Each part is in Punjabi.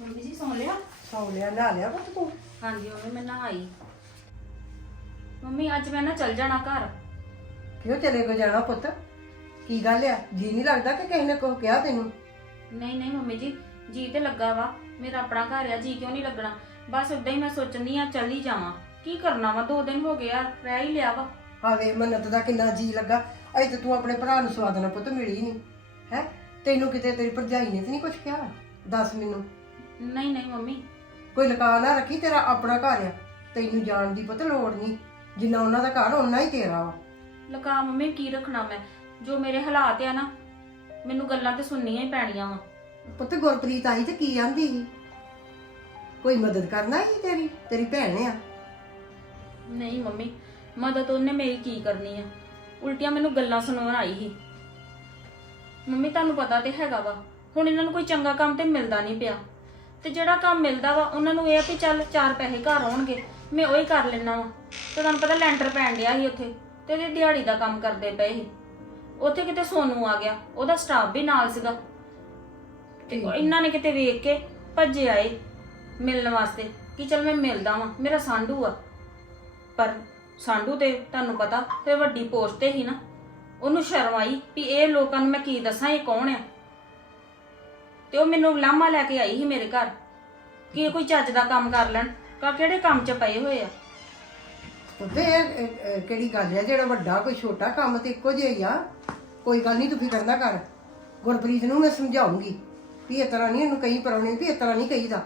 ਮੰਮੀ ਜੀ ਸੌਂ ਲਿਆ? ਸੌ ਲਿਆ ਲਿਆ ਪੁੱਤ ਤੂੰ। ਹਾਂਜੀ ਮੰਮੀ ਮੈਂ ਨਾ ਆਈ ਮੰਮੀ ਅੱਜ ਮੈਂ ਨਾ ਚੱਲ ਜਾਣਾ ਘਰ। ਕਿਉਂ ਚਲੇ ਕੋ ਜਾਣਾ ਪੁੱਤ? ਕੀ ਗੱਲ ਆ? ਜੀ ਨਹੀਂ ਲੱਗਦਾ ਕਿ ਕਿਸੇ ਨੇ ਕੁਝ ਕਿਹਾ ਤੈਨੂੰ? ਨਹੀਂ ਨਹੀਂ ਮੰਮੀ ਜੀ ਜੀ ਤੇ ਲੱਗਾ ਵਾ। ਮੇਰਾ ਆਪਣਾ ਘਰ ਆ ਜੀ ਕਿਉਂ ਨਹੀਂ ਲੱਗਣਾ? ਬਸ ਉਦਾਂ ਹੀ ਮੈਂ ਸੋਚਣੀ ਆ ਚੱਲ ਹੀ ਜਾਵਾਂ। ਕੀ ਕਰਨਾ ਵਾ? ਦੋ ਦਿਨ ਹੋ ਗਏ ਆ ਰਹਿ ਹੀ ਲਿਆ ਵਾ। ਆਵੇ ਮੰਨਤ ਦਾ ਕਿੰਨਾ ਜੀ ਲੱਗਾ। ਅਜੇ ਤੇ ਤੂੰ ਆਪਣੇ ਭਰਾ ਨੂੰ ਸਵਾਦ ਨਾਲ ਪੁੱਤ ਮਿਲੀ ਨਹੀਂ। ਹੈ? ਤੈਨੂੰ ਕਿਤੇ ਤੇਰੀ ਭਰਜਾਈ ਨੇ ਤੇ ਨਹੀਂ ਕੁਝ ਕਿਹਾ? ਦੱਸ ਮੈਨੂੰ। ਨਹੀਂ ਨਹੀਂ ਮੰਮੀ। ਕੋਈ ਲਕਾ ਨਾ ਰੱਖੀ ਤੇਰਾ ਆਪਣਾ ਘਰ ਆ। ਤੈਨੂੰ ਜਾਣ ਦੀ ਪੁੱਤ ਲੋੜ ਨਹੀਂ। ਜਿੰਨਾ ਉਹਨਾਂ ਦਾ ਘਰ ਓਨਾ ਹੀ ਤੇਰਾ ਵਾ। ਲਗਾ ਮੰਮੀ ਕੀ ਰੱਖਣਾ ਮੈਂ? ਜੋ ਮੇਰੇ ਹਾਲਾਤ ਆ ਨਾ ਮੈਨੂੰ ਗੱਲਾਂ ਤੇ ਸੁਣਨੀਆਂ ਹੀ ਪੈਣੀਆਂ ਵਾ। ਪੁੱਤ ਗੁਰਪ੍ਰੀਤ ਆਈ ਤੇ ਕੀ ਆਂਦੀ ਸੀ? ਕੋਈ ਮਦਦ ਕਰਨਾ ਹੀ ਤੇਰੀ? ਤੇਰੀ ਭੈਣ ਆ। ਨਹੀਂ ਮੰਮੀ ਮਦਦ ਉਹਨੇ ਮੇਰੀ ਕੀ ਕਰਨੀ ਆ? ਉਲਟੀਆਂ ਮੈਨੂੰ ਗੱਲਾਂ ਸੁਣਾਉਣ ਆਈ ਸੀ। ਮੰਮੀ ਤੁਹਾਨੂੰ ਪਤਾ ਤੇ ਹੈਗਾ ਵਾ। ਹੁਣ ਇਹਨਾਂ ਨੂੰ ਕੋਈ ਚੰਗਾ ਕੰਮ ਤੇ ਮਿਲਦਾ ਨਹੀਂ ਪਿਆ। ਤੇ ਜਿਹੜਾ ਕੰਮ ਮਿਲਦਾ ਵਾ ਉਹਨਾਂ ਨੂੰ ਇਹ ਆ ਵੀ ਚੱਲ ਚਾਰ ਪੈਸੇ ਘਰ ਆਉਣਗੇ ਮੈਂ ਉਹੀ ਕਰ ਲੈਣਾ ਵਾ। ਤੇ ਤੁਹਾਨੂੰ ਪਤਾ ਲੈਂਟਰ ਪੈਣ ਡਿਆ ਸੀ ਉੱਥੇ ਤੇ ਇਹਦੇ ਦਿਹਾੜੀ ਦਾ ਕੰਮ ਕਰਦੇ ਪਏ ਸੀ। ਉੱਥੇ ਕਿਤੇ ਸੋਨੂ ਆ ਗਿਆ ਉਹਦਾ ਸਟਾਫ ਵੀ ਨਾਲ ਸੀਗਾ। ਤੇ ਇਹਨਾਂ ਨੇ ਕਿਤੇ ਵੇਖ ਕੇ ਭੱਜੇ ਆਏ ਮਿਲਣ ਵਾਸਤੇ ਕਿ ਚਲ ਮੈਂ ਮਿਲਦਾ ਵਾਂ ਮੇਰਾ ਸਾਂਢੂ ਆ। ਪਰ ਸਾਂਢੂ ਤੇ ਤੁਹਾਨੂੰ ਪਤਾ ਤੇ ਵੱਡੀ ਪੋਸਟ ਤੇ ਹੀ ਨਾ ਉਹਨੂੰ ਸ਼ਰਮ ਆਈ ਵੀ ਇਹ ਲੋਕਾਂ ਨੂੰ ਮੈਂ ਕੀ ਦੱਸਾਂ ਇਹ ਕੌਣ ਆ? ਤੇ ਉਹ ਮੈਨੂੰ ਲਾਮਾ ਲੈ ਕੇ ਆਈ ਸੀ ਮੇਰੇ ਘਰ। ਕਿ ਇਹ ਕੋਈ ਚੱਜ ਦਾ ਕੰਮ ਕਰ ਲੈਣ। ਕਾ ਕਿਹੜੇ ਕੰਮ 'ਚ ਪਏ ਹੋਏ ਆ? ਤੇ ਇਹ- ਇਹ- ਇਹ ਕਿਹੜੀ ਗੱਲ ਆ? ਜਿਹੜਾ ਵੱਡਾ ਕੋਈ ਛੋਟਾ ਕੰਮ ਤੇ ਇੱਕੋ ਜਿਹਾ ਹੀ ਆ। ਕੋਈ ਗੱਲ ਨਹੀਂ ਤੂੰ ਫਿਕਰ ਨਾ ਕਰ। ਗੁਰਪ੍ਰੀਤ ਨੂੰ ਮੈਂ ਸਮਝਾਉਂਗੀ ਵੀ ਇਹ ਤਰ੍ਹਾਂ ਨਹੀਂ ਇਹਨੂੰ ਕਹੀ ਪਰਉਣੇ ਵੀ ਇਹ ਤਰ੍ਹਾਂ ਨਹੀਂ ਕਹੀਦਾ।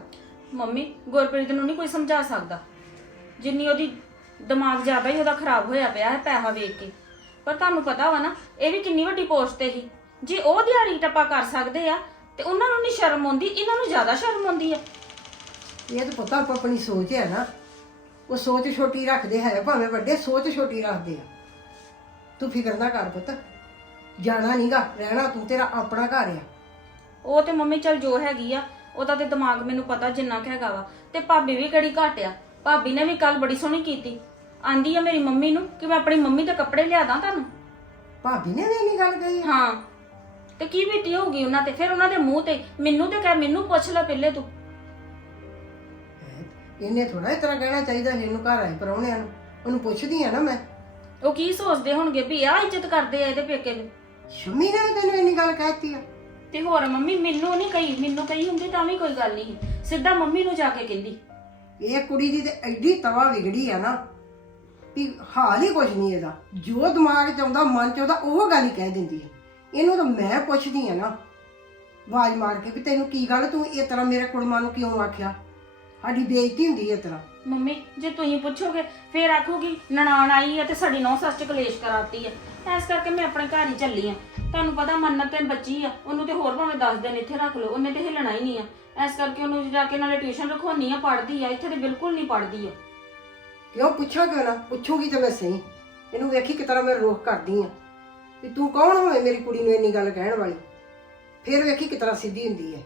ਮੰਮੀ ਗੁਰਪ੍ਰੀਤ ਨੂੰ ਨਹੀਂ ਕੋਈ ਸਮਝਾ ਸਕਦਾ। ਜਿੰਨੀ ਉਹਦੀ ਦਿਮਾਗ ਜ਼ਿਆਦਾ ਹੀ ਉਹਦਾ ਖਰਾਬ ਹੋਇਆ ਪਿਆ ਹੈ ਪੈਸਾ ਵੇਖ ਕੇ। ਪਰ ਤੁਹਾਨੂੰ ਪਤਾ ਵਾ ਨਾ ਇਹ ਵੀ ਕਿੰਨੀ ਵੱਡੀ ਪੋਸਟ ਤੇ ਸੀ। ਜੇ ਉਹ ਦਿਹਾੜੀ ਟੱਪਾ ਕਰ ਸਕਦੇ ਆ ਤੇ ਉਹਨਾਂ ਨੂੰ ਨਹੀਂ ਸ਼ਰਮ ਆਉਂਦੀ ਇਹਨਾਂ ਨੂੰ ਜ਼ਿਆਦਾ ਸ਼ਰਮ ਆਉਂਦੀ ਆ। ਇਹ ਤਾਂ ਪਤਾ ਆਪ ਆਪਣੀ ਸੋਚ ਹੈ ਨਾ। ਉਹ ਸੋਚ ਛੋਟੀ ਰੱਖਦੇ ਹੈ ਭਾਵੇਂ ਵੱਡੇ ਸੋਚ ਛੋਟੀ ਰੱਖਦੇ ਆ। ਤੂੰ ਫਿਕਰ ਨਾ ਕਰ ਪੁੱਤ। ਜਾਣਾ ਨਹੀਂਗਾ ਰਹਿਣਾ ਤੂੰ ਤੇਰਾ ਆਪਣਾ ਘਰ ਆ। ਉਹ ਤੇ ਮੰਮੀ ਚਲ ਜੋ ਹੈਗੀ ਆ ਉਹਦਾ ਤੇ ਦਿਮਾਗ ਮੈਨੂੰ ਪਤਾ ਜਿੰਨਾ ਕੁ ਹੈਗਾ ਵਾ। ਤੇ ਭਾਬੀ ਵੀ ਕਿਹੜੀ ਘੱਟ ਆ। ਭਾਬੀ ਨੇ ਵੀ ਕੱਲ ਬੜੀ ਸੋਹਣੀ ਕੀਤੀ। ਆਂਦੀ ਆ ਮੇਰੀ ਮੰਮੀ ਨੂੰ ਕਿ ਮੈਂ ਆਪਣੀ ਮੰਮੀ ਦੇ ਕੱਪੜੇ ਲਿਆਦਾ ਤੁਹਾਨੂੰ। ਭਾਬੀ ਨੇ ਵੀ ਇੰਨੀ ਗੱਲ ਕਹੀ ਆ? ਹਾਂ। ਤੇ ਕੀ ਬੀਤੀ ਹੋਊਗੀ ਉਹਨਾਂ ਤੇ? ਫਿਰ ਉਹਨਾਂ ਦੇ ਮੂੰਹ ਤੇ ਮੈਨੂੰ ਤੇ ਕਹਿ ਮੈਨੂੰ ਪੁੱਛ ਲੈ ਪਹਿਲੇ ਤੂੰ। ਇਹਨੇ ਥੋੜਾ ਇਸ ਤਰ੍ਹਾਂ ਕਹਿਣਾ ਚਾਹੀਦਾ ਸੀ ਇਹਨੂੰ ਘਰ ਆਏ ਪਰੌਣਿਆਂ ਨੂੰ। ਉਹਨੂੰ ਪੁੱਛਦੀ ਆ ਨਾ ਮੈਂ। ਉਹ ਕੀ ਸੋਚਦੇ ਹੋਣਗੇ ਵੀ ਆ ਇੱਜ਼ਤ ਕਰਦੇ ਆ ਇਹਦੇ ਪੇਕੇ ਦੀ ਸ਼ਮੀ ਨੇ ਵੀ ਤੈਨੂੰ ਇੰਨੀ ਗੱਲ ਕਹਿਤੀ ਆ। ਤੇ ਹੋਰ ਮੰਮੀ ਮੈਨੂੰ ਨਹੀਂ ਕਹੀ ਮੈਨੂੰ ਕਹੀ ਹੁੰਦੀ ਤਾਂ ਵੀ ਕੋਈ ਗੱਲ ਨਹੀਂ ਸਿੱਧਾ ਮੰਮੀ ਨੂੰ ਜਾ ਕੇ ਕਹਿੰਦੀ। ਇਹ ਕੁੜੀ ਦੀ ਤੇ ਐਡੀ ਤਵਾ ਵਿਗੜੀ ਆ ਨਾ ਵੀ ਹਾਲ ਹੀ ਕੁਝ ਨਹੀਂ ਇਹਦਾ। ਜੋ ਦਿਮਾਗ 'ਚ ਆਉਂਦਾ ਮਨ 'ਚ ਆਉਂਦਾ ਉਹ ਗੱਲ ਹੀ ਕਹਿ ਦਿੰਦੀ ਹੈ ਇਹਨੂੰ ਤਾਂ ਮੈਂ ਪੁੱਛਦੀ ਆ ਨਾ ਆਵਾਜ਼ ਮਾਰ ਕੇ ਵੀ ਤੈਨੂੰ ਕੀ ਗੱਲ ਤੂੰ ਇਸ ਤਰ੍ਹਾਂ ਮੇਰੇ ਕੁੜਮਾਂ ਨੂੰ ਕਿਉਂ ਆਖਿਆ? ਸਾਡੀ ਬੇਇੱਜ਼ਤੀ ਹੁੰਦੀ ਹੈ ਇਸ ਤਰ੍ਹਾਂ। ਮੰਮੀ ਜੇ ਤੁਸੀਂ ਪੁੱਛੋਗੇ ਫੇਰ ਆਖੋਗੀ ਨਨਾਣ ਆਈ ਆ ਤੇ ਸਾਡੀ ਨੌ ਸੱਸ ਚ ਕਲੇਸ਼ ਕਰਾਤੀ ਆ। ਐਸ ਕਰਕੇ ਮੈਂ ਆਪਣੇ ਘਰ ਹੀ ਚੱਲੀ ਆ। ਤੁਹਾਨੂੰ ਪਤਾ ਮੰਨਤ ਤੇ ਬੱਚੀ ਆ ਉਹਨੂੰ ਤੇ ਹੋਰ ਭਾਵੇਂ 10 ਦਿਨ ਇੱਥੇ ਰੱਖ ਲਓ ਉਹਨੇ ਤੇ ਹਿੱਲਣਾ ਹੀ ਨਹੀਂ ਆ। ਐਸ ਕਰਕੇ ਉਹਨੂੰ ਜਾ ਕੇ ਨਾਲੇ ਟਿਊਸ਼ਨ ਰਖਵਾਉਣੀ ਆ ਪੜ੍ਹਦੀ ਆ ਇੱਥੇ ਤੇ ਬਿਲਕੁਲ ਨਹੀਂ ਪੜ੍ਹਦੀ ਆ ਕਿਉਂ ਪੁੱਛਾਂ ਕਿਉਂ ਨਾ? ਪੁੱਛੂਗੀ ਤਾਂ ਮੈਂ ਸਹੀ। ਇਹਨੂੰ ਵੇਖੀ ਕਿ ਤਰ੍ਹਾਂ ਮੈਂ ਰੋਕ ਕਰਦੀ ਆ। ਵੀ ਤੂੰ ਕੌਣ ਹੋਵੇ ਮੇਰੀ ਕੁੜੀ ਨੂੰ ਇੰਨੀ ਗੱਲ ਕਹਿਣ ਵਾਲੀ? ਫਿਰ ਵੇਖੀ ਕਿ ਤਰ੍ਹਾਂ ਸਿੱਧੀ ਹੁੰਦੀ ਹੈ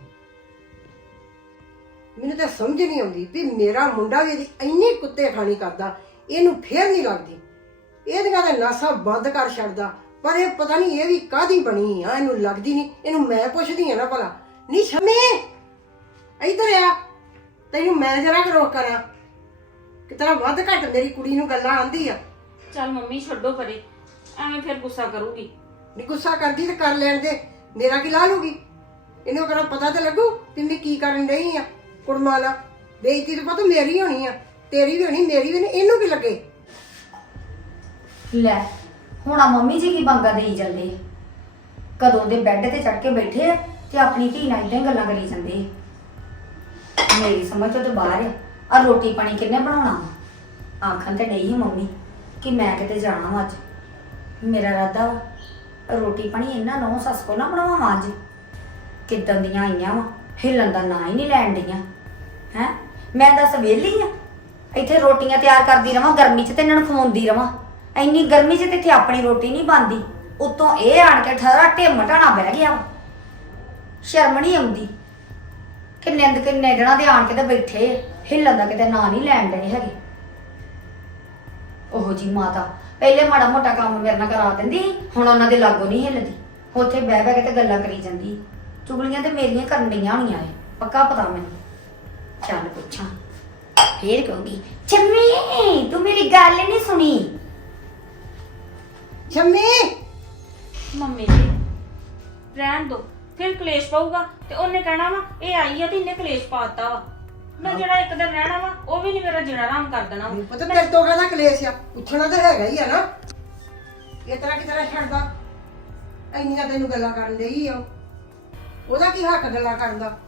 ਮੈਨੂੰ ਤਾਂ ਸਮਝ ਨਹੀਂ ਆਉਂਦੀ ਵੀ ਮੇਰਾ ਮੁੰਡਾ ਵੀ ਇਹਦੀ ਇੰਨੀ ਕੁੱਤੇ ਖਾਣੀ ਕਰਦਾ, ਇਹਨੂੰ ਫੇਰ ਨਹੀਂ ਲੱਗਦੀ। ਇਹਦੀਆਂ ਤਾਂ ਨਾਸਾਂ ਬੰਦ ਕਰ ਛੱਡਦਾ, ਪਰ ਇਹ ਪਤਾ ਨਹੀਂ ਇਹ ਵੀ ਕਾਦੀ ਬਣੀ ਆ, ਇਹਨੂੰ ਲੱਗਦੀ ਨਹੀਂ, ਇਹਨੂੰ ਮੈਂ ਪੁੱਛਦੀ ਆ ਨਾ ਭਲਾ। ਨਹੀਂ ਸ਼ਮੇ, ਇਧਰ ਆ, ਤੈਨੂੰ ਮੈਂ ਜਰਾ ਰੋਕ ਕਰਾਂ। ਕਿਤਨਾ ਵੱਧ ਘੱਟ ਮੇਰੀ ਕੁੜੀ ਨੂੰ ਗੱਲਾਂ ਆਂਦੀ ਆ। ਚੱਲ ਮੰਮੀ, ਛੱਡੋ ਪਰੇ। ਐਵੇਂ ਫਿਰ ਗੁੱਸਾ ਕਰੂਗੀ। ਨੀ ਗੁੱਸਾ ਕਰਦੀ ਤੇ ਕਰ ਲੈਣ ਦੇ। ਮੇਰਾ ਕੀ ਲਾ ਲੂਗੀ ਇਹਨੂੰ ਕਰਾਂ ਪਤਾ ਤੇ ਲੱਗੂ ਕਿ ਮੈਂ ਕੀ ਕਰਨ ਰਹੀ ਆ ਕੁੜਮਾ ਨਾਲ। ਬੇਇੱਜ਼ਤੀ ਤਾਂ ਪਤਾ ਮੇਰੀ ਹੋਣੀ ਆ ਤੇਰੀ ਵੀ ਹੋਣੀ ਮੇਰੀ ਵੀ ਨਹੀਂ ਇਹਨੂੰ ਕੀ ਲੱਗੇ? ਲੈ ਹੁਣ ਆ ਮੰਮੀ ਜੀ ਕੀ ਬੰਗਾ ਦੇਈ ਜਾਂਦੇ। ਕਦੋਂ ਦੇ ਬੈੱਡ ਤੇ ਚੜ ਕੇ ਬੈਠੇ ਆ ਤੇ ਆਪਣੀ ਧੀ ਨਾਲ ਇਦਾਂ ਗੱਲਾਂ ਕਰੀ ਜਾਂਦੇ। ਮੇਰੀ ਸਮਝ ਤੋਂ ਤੇ ਬਾਹਰ ਆ। ਆ ਰੋਟੀ ਪਾਣੀ ਕਿੰਨੇ ਬਣਾਉਣਾ ਵਾ? ਆਖਣ ਤੇ ਡਈ ਸੀ ਮੰਮੀ ਕਿ ਮੈਂ ਕਿਤੇ ਜਾਣਾ ਵਾ ਅੱਜ। ਮੇਰਾ ਇਰਾਦਾ ਵਾ, ਰੋਟੀ ਪਾਣੀ ਇਹਨਾਂ ਨੂੰ ਸੱਸ ਕੋ ਨਾ ਬਣਾਵਾਂ ਅੱਜ। ਕਿੱਦਾਂ ਦੀਆਂ ਆਈਆਂ ਵਾ, ਹਿੱਲਣ ਦਾ ਨਾਂ ਹੀ ਨਹੀਂ ਲੈਣ ਡੀਆਂ ਹੈ? ਮੈਂ ਦੱਸ ਵਿਹਲੀ ਆ, ਇੱਥੇ ਰੋਟੀਆਂ ਤਿਆਰ ਕਰਦੀ ਰਵਾਂ, ਗਰਮੀ 'ਚ ਤੇ ਇਹਨਾਂ ਨੂੰ ਖਵਾਉਂਦੀ ਰਵਾਂ। ਇੰਨੀ ਗਰਮੀ 'ਚ ਤੇ ਇੱਥੇ ਆਪਣੀ ਰੋਟੀ ਨਹੀਂ ਬਣਦੀ। ਉਤੋਂ ਇਹ ਆਣ ਕੇ ਠਰਾ ਢਿੱਮ ਢਾਣਾ ਬਹਿ ਗਿਆ ਵਾ। ਸ਼ਰਮ ਨਹੀਂ ਆਉਂਦੀ। ਕਿੰਨੇ ਦ ਕਿੰਨੇ ਦਿਨਾਂ ਦੇ ਆਣ ਕੇ ਤੇ ਬੈਠੇ ਹਿੱਲਣ ਦਾ ਕਿਤੇ ਨਾਂ ਨਹੀਂ ਲੈਣ ਡਏ ਹੈਗੇ। ਉਹੋ ਜੀ ਮਾਤਾ ਪਹਿਲੇ ਮਾੜਾ ਮੋਟਾ ਕੰਮ ਮੇਰੇ ਨਾਲ ਕਰਾ ਦਿੰਦੀ ਹੁਣ ਉਹਨਾਂ ਦੇ ਲਾਗੋਂ ਨਹੀਂ ਹਿੱਲਦੀ। ਉੱਥੇ ਬਹਿ ਬਹਿ ਕੇ ਤੇ ਗੱਲਾਂ ਕਰੀ ਜਾਂਦੀ। ਚੁਗਲੀਆਂ ਤੇ ਮੇਰੀਆਂ ਕਰਨ ਡਈਆਂ ਹੋਣੀਆਂ ਏ ਪੱਕਾ ਪਤਾ ਮੈਨੂੰ। ਚੱਲ ਪੁੱਛਾਂ। ਫੇਰ ਕਹੂੰਗੀ ਚੰਮੀ ਤੂੰ ਮੇਰੀ ਗੱਲ ਨਹੀਂ ਸੁਣੀ? ਸ਼ੰਮੀ ਮੰਮੀ ਜੀ ਰਹਿਣ ਦੋ। ਫਿਰ ਕਲੇਸ਼ ਪਊਗਾ। ਤੇ ਉਹਨੇ ਕਹਿਣਾ ਵਾ ਇਹ ਆਈ ਆ ਤੇ ਇਹਨੇ ਕਲੇਸ਼ ਪਾਤਾ ਵਾ। ਮੈਂ ਜਿਹੜਾ ਇੱਕ ਦਿਨ ਰਹਿਣਾ ਵਾ ਉਹ ਵੀ ਨਹੀਂ ਮੇਰਾ ਜੀਣਾ ਆਰਾਮ ਕਰ ਦੇਣਾ ਵਾ। ਪਤਾ ਤੇਰੇ ਤੋਂ ਕਹਿੰਦਾ ਕਲੇਸ਼ ਆ। ਪੁੱਛਣਾ ਤਾਂ ਹੈਗਾ ਹੀ ਆ ਨਾ। ਇਹ ਤਰ੍ਹਾਂ ਕਿ ਤਰ੍ਹਾਂ ਛੱਡਦਾ। ਇੰਨੀਆਂ ਤੈਨੂੰ ਗੱਲਾਂ ਕਰਨ ਦੇਈ ਆ। ਉਹ। ਉਹਦਾ ਕੀ ਹੱਕ ਗੱਲਾਂ ਕਰਨ ਦਾ?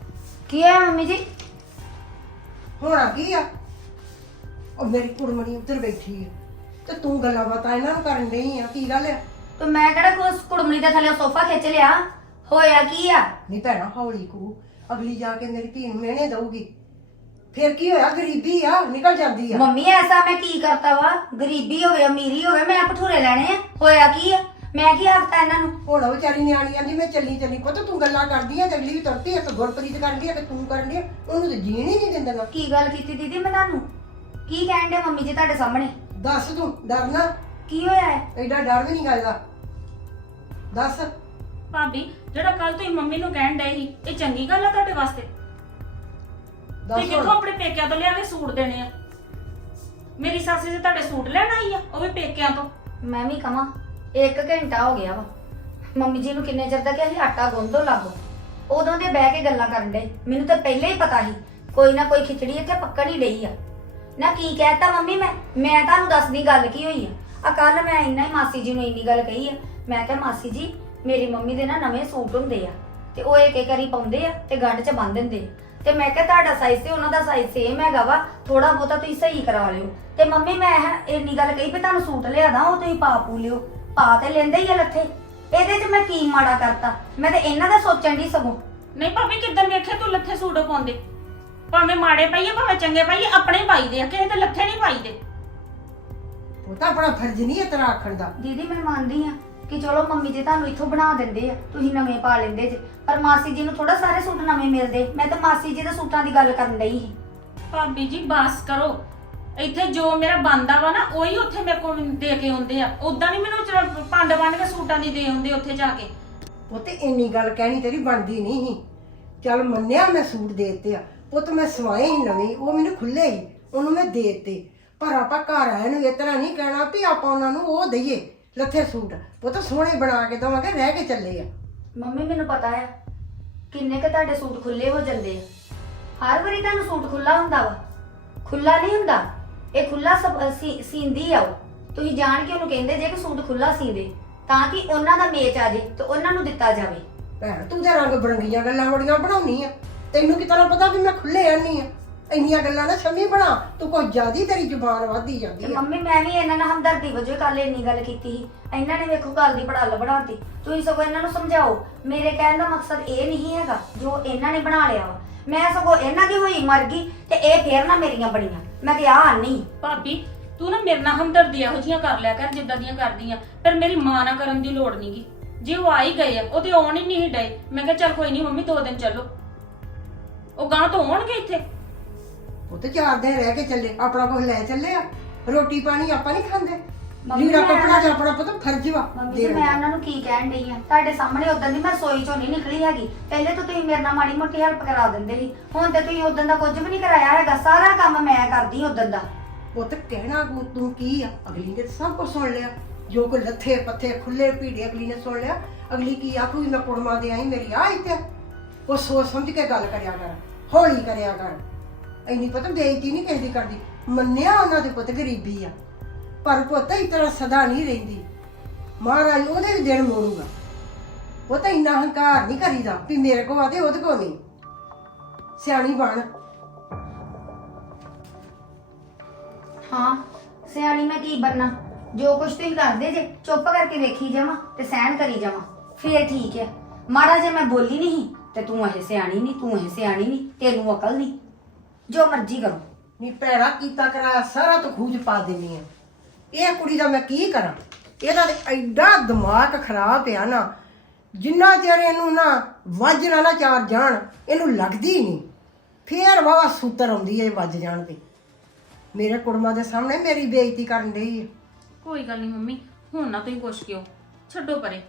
ਕੀ ਹੈ ਮੰਮੀ ਜੀ? ਹੋਣਾ ਕੀ ਆ? ਉਹ ਮੇਰੀ ਕੁੜਮਣੀ ਉੱਧਰ ਬੈਠੀ ਆ। ਤੇ ਤੂੰ ਗੱਲਾਂ ਬਾਤਾਂ ਇਹਨਾਂ ਨੂੰ ਕਰਨ ਦੇਈ ਆ ਕੀ ਗੱਲ ਆ? ਤੇ ਮੈਂ ਕਿਹੜਾ ਕੋਸ ਕੁੜਮਣੀ ਦੇ ਥੱਲੇ ਸੋਫਾ ਖਿੱਚ ਲਿਆ? ਹੋਇਆ ਕੀ ਆ? ਨਹੀਂ ਭੈਣਾ ਹੌਲੀ ਕੂ ਅਗਲੀ ਜਾ ਕੇ ਮੇਰੀ ਧੀ ਨੂੰ ਮਿਹਣੇ ਦਊਗੀ। ਫਿਰ ਕੀ ਹੋਇਆ? ਗਰੀਬੀ ਆ ਨਿਕਲ ਜਾਂਦੀ ਆ। ਮੰਮੀ ਐਸਾ ਮੈਂ ਕੀ ਕਰਤਾ ਵਾ? ਗਰੀਬੀ ਹੋਵੇ ਅਮੀਰੀ ਹੋਵੇ ਮੈਂ ਭਠੂਰੇ ਲੈਣੇ ਆ। ਹੋਇਆ ਕੀ ਆ? ਮੈਂ ਕੀ ਆਖਤਾ ਇਹਨਾਂ ਨੂੰ? ਹੁਣ ਉਹ ਵਿਚਾਰੀ ਨਿਆਣੀ ਆਂਦੀ ਮੈਂ ਚੱਲੀ ਚੱਲੀ। ਪੁੱਤ ਤੂੰ ਗੱਲਾਂ ਕਰਦੀ ਆ ਤੇ ਅਗਲੀ ਵੀ ਤੁਰਦੀ ਇੱਕ ਗੁਰਪ੍ਰੀਤ ਕਰਦੀ ਆ ਕਿ ਤੂੰ ਕਰਦੀ ਆ। ਉਹਨੂੰ ਤੇ ਜੀਣ ਹੀ ਨਹੀਂ ਦਿੰਦਾ ਨਾ ਕੀ ਗੱਲ ਕੀਤੀ ਦੀਦੀ ਮੈਂ ਤੁਹਾਨੂੰ? ਕੀ ਕਹਿਣ ਦੇ ਮੰਮੀ ਜੀ ਤੁਹਾਡੇ ਸਾਹਮਣੇ? ਦੱਸ ਤੂੰ ਡਰਨਾ ਕੀ ਹੋਇਆ ਹੈ ਐਡਾ ਡਰ ਵੀ ਨਹੀਂ ਕਰਦਾ। ਦੱਸ। ਭਾਬੀ ਜਿਹੜਾ ਕੱਲ ਤੁਸੀਂ ਮੰਮੀ ਨੂੰ ਕਹਿਣ ਡਏ ਸੀ ਇਹ ਚੰਗੀ ਗੱਲ ਆ ਤੁਹਾਡੇ ਵਾਸਤੇ? ਤੁਸੀਂ ਦੱਸ ਕਿੱਥੋਂ ਹੁਣ। ਆਪਣੇ ਪੇਕਿਆਂ ਤੋਂ ਲਿਆ ਕੇ ਸੂਟ ਦੇਣੇ ਆ। ਮੇਰੀ ਸੱਸ ਜੀ ਤੁਹਾਡੇ ਸੂਟ ਲੈਣ ਆਈ ਆ ਉਹ ਵੀ ਪੇਕਿਆਂ ਤੋਂ। ਮੈਂ ਵੀ ਕਹਾਂ ਇੱਕ ਘੰਟਾ ਹੋ ਗਿਆ ਵਾ। ਮੰਮੀ ਜੀ ਨੂੰ ਕਿੰਨੇ ਚਿਰ ਦਾ ਕਿਹਾ ਸੀ ਆਟਾ ਗੁੰਦੋ ਲਾਗੋ। ਉਦੋਂ ਦੇ ਬਹਿ ਕੇ ਗੱਲਾਂ ਕਰਨ ਦੇ ਮੈਨੂੰ ਤਾਂ ਪਹਿਲਾਂ ਹੀ ਪਤਾ ਸੀ ਕੋਈ ਨਾ ਕੋਈ ਖਿਚੜੀ ਇੱਥੇ ਪੱਕਣ ਹੀ ਡਈ ਆ। ਨਾ ਕੀ ਕਹਿਤਾ ਮੰਮੀ ਮੈਂ? ਮੈਂ ਤੁਹਾਨੂੰ ਦੱਸਦੀ ਗੱਲ ਕੀ ਹੋਈ ਆ? ਆ ਕੱਲ ਮੈਂ ਇੰਨਾ ਹੀ ਮਾਸੀ ਜੀ ਨੂੰ ਇੰਨੀ ਗੱਲ ਕਹੀ ਆ। ਮੈਂ ਕਿਹਾ ਮਾਸੀ ਜੀ ਮੇਰੀ ਮੰਮੀ ਦੇ ਨਾ ਨਵੇਂ ਸੂਟ ਹੁੰਦੇ ਆ। ਤੇ ਉਹ ਇੱਕ ਇੱਕ ਵਾਰੀ ਪਾਉਂਦੇ ਆ ਤੇ ਗੱਡ 'ਚ ਬੰਨ ਦਿੰਦੇ ਆ। ਤੇ ਮੈਂ ਕਿਹਾ ਤੁਹਾਡਾ ਸਾਈਜ਼ ਤੇ ਉਹਨਾਂ ਦਾ ਸਾਈਜ਼ ਸੇਮ ਹੈਗਾ ਵਾ ਥੋੜਾ ਬਹੁਤਾ ਤੁਸੀਂ ਸਹੀ ਕਰਾ ਲਿਓ। ਤੇ ਮੰਮੀ ਮੈਂ ਇਹ ਇੰਨੀ ਗੱਲ ਕਹੀ ਵੀ ਤੁਹਾਨੂੰ ਸੂਟ ਲਿਆਦਾ ਉਹ ਤੁਸੀਂ ਪਾ ਪੂ ਲਿਓ। ਪਾ ਤੇ ਲੈਂਦੇ ਹੀ ਆ ਲੱਥੇ। ਇਹਦੇ 'ਚ ਮੈਂ ਕੀ ਮਾੜਾ ਕਰਤਾ? ਮੈਂ ਤੇ ਇਹਨਾਂ ਦਾ ਸੋਚਣ ਦੀ ਸਗੋਂ। ਨਹੀਂ ਭਾਬੀ ਕਿੱਦਣ ਵੇਖਿਆ ਤੂੰ ਲੱਥੇ ਸੂਟ ਪਾਉਂਦੇ। ਭਾਵੇਂ ਮਾੜੇ ਪਾਈਏ ਭਾਵੇਂ ਚੰਗੇ ਪਾਈਏ ਆਪਣੇ ਹੀ ਪਾਈਦੇ ਆ ਕਿਸੇ ਦੇ ਲੱਥੇ ਨਹੀਂ ਪਾਈਦੇ ਉਹ ਤਾਂ ਆਪਣਾ ਫਰਜ਼ ਨਹੀਂ ਇਸ ਤਰ੍ਹਾਂ ਆਖਣ ਦਾ। ਦੀਦੀ ਮੈਂ ਮੰਨਦੀ ਆ। ਕਿ ਚਲੋ ਮੰਮੀ ਜੀ ਤੁਹਾਨੂੰ ਇੱਥੋਂ ਬਣਾ ਦਿੰਦੇ ਆ ਤੁਸੀਂ ਨਵੇਂ ਪਾ ਲੈਂਦੇ ਜੇ। ਪਰ ਮਾਸੀ ਜੀ ਨੂੰ ਥੋੜਾ ਸਾਰੇ ਸੂਟ ਨਵੇਂ ਮਿਲਦੇ ਮੈਂ ਤਾਂ ਮਾਸੀ ਜੀ ਦੇ ਸੂਟਾਂ ਦੀ ਗੱਲ ਕਰਨ ਡਈ ਸੀ। ਭਾਬੀ ਜੀ ਬਸ ਕਰੋ। ਇੱਥੇ ਜੋ ਮੇਰਾ ਬੰਦਾ ਵਾ ਨਾ ਉਹੀ ਉੱਥੇ ਮੇਰੇ ਕੋਲ ਦੇ ਕੇ ਆਉਂਦੇ ਆ। ਉਦਾਂ ਨਹੀਂ ਮੈਨੂੰ ਚ- ਪੰਡ ਬੰਨ ਕੇ ਸੂਟਾਂ ਦੀ ਦੇ ਆਉਂਦੇ ਉੱਥੇ ਜਾ ਕੇ। ਪੁੱਤ ਇੰਨੀ ਗੱਲ ਕਹਿਣੀ ਤੇਰੀ ਬਣਦੀ ਨਹੀਂ ਸੀ। ਚੱਲ ਮੰਨਿਆ ਮੈਂ ਸੂਟ ਦੇ ਦਿੱਤੇ ਆ। ਪੁੱਤ ਮੈਂ ਸਵਾਏ ਹੀ ਨਵੇਂ ਉਹ ਮੈਨੂੰ ਖੁੱਲੇ ਹੀ ਉਹਨੂੰ ਮੈਂ ਦੇ ਦਿੱਤੇ। ਪਰ ਆਪਾਂ ਘਰ ਆਏ ਨੂੰ ਇਸ ਤਰ੍ਹਾਂ ਨਹੀਂ ਕਹਿਣਾ ਵੀ ਆਪਾਂ ਉਹਨਾਂ ਨੂੰ ਉਹ ਦਈਏ। ਲੱਥੇ ਸੂਟ। ਪੁੱਤ ਸੋਹਣੇ ਬਣਾ ਕੇ ਦਵਾਂਗੇ ਰਹਿ ਕੇ ਚੱਲੇ ਆ। ਮੰਮੀ ਮੈਨੂੰ ਪਤਾ ਆ। ਕਿੰਨੇ ਕ ਤੁਹਾਡੇ ਸੂਟ ਖੁੱਲੇ ਹੋ ਜਾਂਦੇ ਆ। ਹਰ ਵਾਰੀ ਤੁਹਾਨੂੰ ਸੂਟ ਖੁੱਲਾ ਹੁੰਦਾ ਵਾ। ਖੁੱਲਾ ਨਹੀਂ ਹੁੰਦਾ। ਇਹ ਖੁੱਲਾ ਸੀਂਦੀ ਆ ਉਹ। ਤੁਸੀਂ ਜਾਣ ਕੇ ਉਹਨੂੰ ਕਹਿੰਦੇ ਜੇ ਕਿ ਸੂਟ ਖੁੱਲਾ ਸੀ ਦੇ ਤਾਂ ਕਿ ਉਹਨਾਂ ਦਾ ਮੇਚ ਆ ਜੇ ਤੇ ਉਹਨਾਂ ਨੂੰ ਦਿੱਤਾ ਜਾਵੇ। ਭੈਣ ਤੂੰ ਤੇ ਰੰਗ ਬਰੰਗੀਆਂ ਗੱਲਾਂ ਬੜੀਆਂ ਬਣਾਉਣੀ ਆ। ਤੈਨੂੰ ਕੀ ਤਰ੍ਹਾਂ ਪਤਾ ਵੀ ਮੈਂ ਖੁੱਲੇ ਆਨੀ ਆ। ਇੰਨੀਆਂ ਗੱਲਾਂ ਨਾ ਸ਼ਮੀ ਬਣਾ ਤੂੰ ਕੋਈ ਜ਼ਿਆਦੀ ਤੇਰੀ ਜ਼ੁਬਾਨ ਵਧਦੀ ਤੇ ਜਾਂਦੀ ਆ। ਮੰਮੀ ਮੈਂ ਵੀ ਇਹਨਾਂ ਨਾਲ ਹਮਦਰਦੀ ਵਜੋਂ ਕੱਲ ਇੰਨੀ ਗੱਲ ਕੀਤੀ ਸੀ। ਇਹਨਾਂ ਨੇ ਵੇਖੋ ਗੱਲ ਦੀ ਪੜਾਲ ਬਣਾਤੀ। ਤੁਸੀਂ ਸਗੋਂ ਇਹਨਾਂ ਨੂੰ ਸਮਝਾਓ ਮੇਰੇ ਕਹਿਣ ਦਾ ਮਕਸਦ ਇਹ ਨਹੀਂ ਹੈਗਾ ਜੋ ਇਹਨਾਂ ਨੇ ਬਣਾ ਲਿਆ ਵਾ। ਮੈਂ ਸਗੋਂ ਇਹਨਾਂ ਦੀ ਹੋਈ ਮਰ ਗਈ ਤੇ ਇਹ ਫੇਰ ਨਾ ਮੇਰੀਆਂ ਬਣੀਆਂ। ਮੈਂ ਤੇ ਆਹ ਨਹੀਂ ਭਾਬੀ ਤੂੰ ਨਾ ਮੇਰੇ ਨਾਲ ਹਮਦਰਦੀ ਇਹੋ ਜਿਹੀਆਂ ਕਰ ਲਿਆ ਕਰ ਜਿੱਦਾਂ ਦੀਆਂ ਕਰਦੀਆਂ ਪਰ ਮੇਰੀ ਮਾਂ ਨਾਲ ਕਰਨ ਦੀ ਲੋੜ ਨਹੀਂਗੀ ਜੇ ਉਹ ਆ ਹੀ ਗਏ ਆ ਉਹ ਤੇ ਆਉਣ ਹੀ ਨਹੀਂ ਡਏ। ਮੈਂ ਕਿਹਾ ਚੱਲ ਕੋਈ ਨਹੀਂ ਮੰਮੀ ਦੋ ਦਿਨ ਚੱਲੋ। ਉਹ ਗਾਂ ਤੋਂ ਆਉਣਗੇ ਇੱਥੇ? ਉਹ ਤੇ ਚਾਰ ਦਿਨ ਰਹਿ ਕੇ ਚੱਲੇ ਆਪਣਾ ਕੁਝ ਲੈ ਚੱਲੇ ਆ। ਰੋਟੀ ਪਾਣੀ ਆਪਾਂ ਨਹੀਂ ਖਾਂਦੇ। ਮੰਮੀ ਲੀੜਾ ਮੈਂ- ਕੱਪੜਾ ਚ ਆਪਣਾ ਪਤਾ ਫਰਜ਼ ਵਾ ਮੰਮੀ ਜੀ ਦੇਣ ਮੈਂ ਦਾ। ਉਹਨਾਂ ਨੂੰ ਕੀ ਕਹਿਣ ਡਈ ਆ? ਤੁਹਾਡੇ ਸਾਹਮਣੇ ਉਦੋਂ ਦੀ ਮੈਂ ਰਸੋਈ ਚੋਂ ਨਹੀਂ ਨਿਕਲੀ ਹੈਗੀ। ਪਹਿਲੇ ਤਾਂ ਤੁਸੀਂ ਮੇਰੇ ਨਾਲ ਮਾੜੀ ਮੋਟੀ ਹੈਲਪ ਕਰਾ ਦਿੰਦੇ ਸੀ। ਹੁਣ ਤੇ ਤੁਸੀਂ ਉਦੋਂ ਦਾ ਕੁਝ ਵੀ ਨਹੀਂ ਕਰਾਇਆ ਹੈਗਾ। ਸਾਰਾ ਕੰਮ ਮੈਂ ਕਰਦੀ ਉਦੋਂ ਦਾ। ਪੁੱਤ ਕਹਿਣਾ ਕੋ ਤੂੰ ਕੀ ਆ? ਅਗਲੀ ਨੇ ਤਾਂ ਸਭ ਕੁਝ ਸੁਣ ਲਿਆ। ਜੋ ਕੋ ਲੱਥੇ ਪੱਥੇ ਖੁੱਲੇ ਪੀੜੇ ਅਗਲੀ ਨੇ ਸੁਣ ਲਿਆ। ਅਗਲੀ ਕੀ ਆਖੂਗੀ ਮੈਂ ਕੁੜਮਾ ਦੇ ਆਈ ਮੇਰੀ ਆ ਇੱਥੇ। ਉਹ ਸੋਚ ਸਮਝ ਕੇ ਗੱਲ ਕਰਿਆ ਕਰ। ਹੌਲੀ ਕਰਿਆ ਕਰ। ਇੰਨੀ ਪੁੱਤ ਬੇਇੱਜ਼ਤੀ ਨਹੀਂ ਕਿਸੇ ਦੀ ਕਰਦੀ ਮੰਨਿਆ ਉਹਨਾਂ ਦੇ ਪੁੱਤ ਗਰੀਬੀ ਆ। ਪਰ ਪੁੱਤ ਇਸ ਤਰ੍ਹਾਂ ਸਦਾ ਨਹੀਂ ਰਹਿੰਦੀ। ਮਹਾਰਾਜ ਉਹਦੇ ਵੀ ਦਿਨ ਮੋੜੂਗਾ। ਉਹ ਤਾਂ ਇੰਨਾ ਹੰਕਾਰ ਨਹੀਂ ਕਰੀਦਾ ਵੀ ਮੇਰੇ ਕੋਲ ਆ ਤੇ ਉਹਦੇ ਕੋਲ ਨਹੀਂ। ਸਿਆਣੀ ਬਣ। ਹਾਂ, ਸਿਆਣੀ ਮੈਂ ਕੀ ਬੰਨਾ ਜੋ ਕੁਛ ਤੁਸੀਂ ਕਰਦੇ ਜੇ, ਚੁੱਪ ਕਰਕੇ ਵੇਖੀ ਜਾਵਾਂ ਤੇ ਸਹਿਣ ਕਰੀ ਜਾਵਾਂ, ਫੇਰ ਠੀਕ ਹੈ ਮਾੜਾ ਜੇ ਮੈਂ ਬੋਲੀ ਨਹੀਂ ਤੇ ਤੂੰ ਇਹ ਸਿਆਣੀ ਨਹੀਂ ਤੂੰ ਇਹ ਸਿਆਣੀ ਨਹੀਂ ਤੈਨੂੰ ਅਕਲ ਨਹੀਂ ਜੋ ਮਰਜ਼ੀ ਕਰੋ। ਨੀ ਭੈਣਾ ਕੀਤਾ ਕਰਾਇਆ ਸਾਰਾ ਤੂੰ ਖੂਜ ਪਾ ਦਿੰਨੀ ਆ। ਇਹ ਕੁੜੀ ਦਾ ਮੈਂ ਕੀ ਕਰਾਂ? ਇਹਦਾ ਤੇ ਐਡਾ ਦਿਮਾਗ ਖਰਾਬ ਪਿਆ ਨਾ, ਜਿੰਨਾ ਚਿਰ ਇਹਨੂੰ ਨਾ ਵੱਜ ਨਾ ਨਾ ਚਾਰ ਜਾਣ, ਇਹਨੂੰ ਲੱਗਦੀ ਨਹੀਂ ਫੇਰ ਵਾਵਾ ਸੂਤਰ ਆਉਂਦੀ ਹੈ ਵੱਜ ਜਾਣ ਤੇ। ਮੇਰੇ ਕੁੜਮਾ ਦੇ ਸਾਹਮਣੇ ਮੇਰੀ ਬੇਇੱਜ਼ਤੀ ਕਰਨ ਡਈ ਹੈ ਕੋਈ ਗੱਲ ਨਹੀਂ ਮੰਮੀ, ਹੁਣ ਨਾ ਤੁਸੀਂ ਕੁਛ ਕਿਉਂ ਛੱਡੋ ਪਰੇ।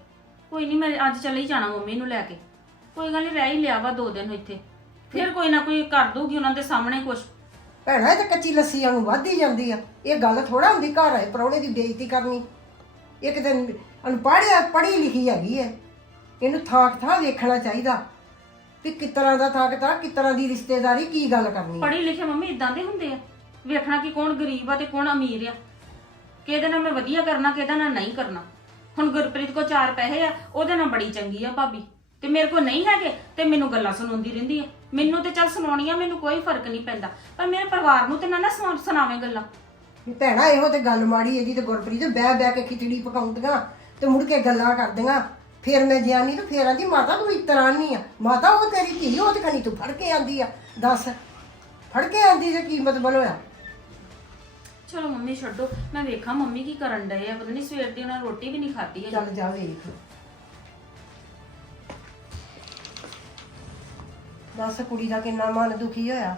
ਕੋਈ ਨਹੀਂ ਮੈਂ ਅੱਜ ਚਲੇ ਹੀ ਜਾਣਾ ਮੰਮੀ ਨੂੰ ਲੈ ਕੇ। ਕੋਈ ਗੱਲ ਨਹੀਂ ਰਹਿ ਹੀ ਲਿਆ ਵਾ ਦੋ ਦਿਨ ਇੱਥੇ। ਫਿਰ ਕੋਈ ਨਾ ਕੋਈ ਕਰ ਦੂਗੀ ਉਹਨਾਂ ਦੇ ਸਾਹਮਣੇ ਕੁਝ ਭੈਣਾ ਇਹ ਤਾਂ ਕੱਚੀ ਲੱਸੀ ਵਾਂਗੂ ਵੱਧਦੀ ਜਾਂਦੀ ਆ। ਇਹ ਗੱਲ ਥੋੜਾ ਹੁੰਦੀ ਘਰ ਆਏ ਪਰੌਣੇ ਦੀ ਬੇਇੱਜ਼ਤੀ ਕਰਨੀ। ਇਹ ਕਿਤੇ ਅਨਪੜ੍ਹਿਆ ਪੜ੍ਹੀ ਲਿਖੀ ਹੈਗੀ ਹੈ ਇਹਨੂੰ ਥਾਕ ਥਾਂ ਵੇਖਣਾ ਚਾਹੀਦਾ। ਕਿ ਕਿਸ ਤਰ੍ਹਾਂ ਦਾ ਥਾਕ ਥਾਂ ਕਿਸ ਤਰ੍ਹਾਂ ਦੀ ਰਿਸ਼ਤੇਦਾਰੀ ਕੀ ਗੱਲ ਕਰਨੀ ਪੜ੍ਹੇ ਲਿਖੇ ਮੰਮੀ ਇਦਾਂ ਦੇ ਹੁੰਦੇ ਆ। ਵੇਖਣਾ ਕਿ ਕੌਣ ਗਰੀਬ ਆ ਤੇ ਕੌਣ ਅਮੀਰ ਆ। ਕਿਹਦੇ ਨਾਲ ਮੈਂ ਵਧੀਆ ਕਰਨਾ ਕਿਹਦੇ ਨਾਲ ਨਹੀਂ ਕਰਨਾ। ਹੁਣ ਗੁਰਪ੍ਰੀਤ ਕੋ ਚਾਰ ਪੈਸੇ ਆ ਉਹਦੇ ਨਾਲ ਬੜੀ ਚੰਗੀ ਆ ਭਾਬੀ। ਤੇ ਮੇਰੇ ਕੋ ਨਹੀਂ ਹੈਗੇ ਤੇ ਮੈਨੂੰ ਗੱਲਾਂ ਸੁਣਾਉਂਦੀ ਰਹਿੰਦੀ ਆ। ਮੈਨੂੰ ਤੇ ਚੱਲ ਸੁਣਾਉਣੀਆਂ ਮੈਨੂੰ ਕੋਈ ਫ਼ਰਕ ਨਹੀਂ ਪੈਂਦਾ। ਪਰ ਮੇਰੇ ਪਰਿਵਾਰ ਨੂੰ ਤੇ ਨਾ ਨਾ ਸੁਣਾ- ਸੁਣਾਵੇਂ ਗੱਲਾਂ। ਵੀ ਭੈਣਾ ਇਹੋ ਤੇ ਗੱਲ ਮਾੜੀ ਹੈਗੀ ਤੇ ਗੁਰਪ੍ਰੀਤ ਬਹਿ ਬਹਿ ਕੇ ਖਿਚੜੀ ਪਕਾਉਂਦੀਆਂ ਤੇ ਮੁੜ ਕੇ ਗੱਲਾਂ ਕਰਦੀਆਂ। ਫਿਰ ਮੈਂ ਜਿਆਨੀ ਤੇ ਫੇਰ ਆਂਦੀ ਮਾਤਾ ਤੂੰ ਇਸ ਤਰ੍ਹਾਂ ਨਹੀਂ ਆ। ਮਾਤਾ ਉਹ ਤੇਰੀ ਧੀ ਉਹ ਤੇ ਖਣੀ ਤੂੰ ਫੜ ਕੇ ਆਂਦੀ ਆ। ਦੱਸ ਫੜ ਕੇ ਆਂਦੀ ਤੇ ਕੀ ਮਤਲਬ ਹੋਇਆ? ਚਲੋ ਮੰਮੀ ਛੱਡੋ। ਮੈਂ ਵੇਖਾਂ ਮੰਮੀ ਕੀ ਕਰਨ ਡਏ ਆ। ਪਤਾ ਨਹੀਂ ਸਵੇਰ ਦੀ ਉਹਨਾਂ ਰੋਟੀ ਵੀ ਨਹੀਂ ਖਾਧੀ ਹੈ ਚੱਲ ਜਾ ਵੇਖ। ਦੱਸ ਕੁੜੀ ਦਾ ਕਿੰਨਾ ਮਨ ਦੁਖੀ ਹੋਇਆ।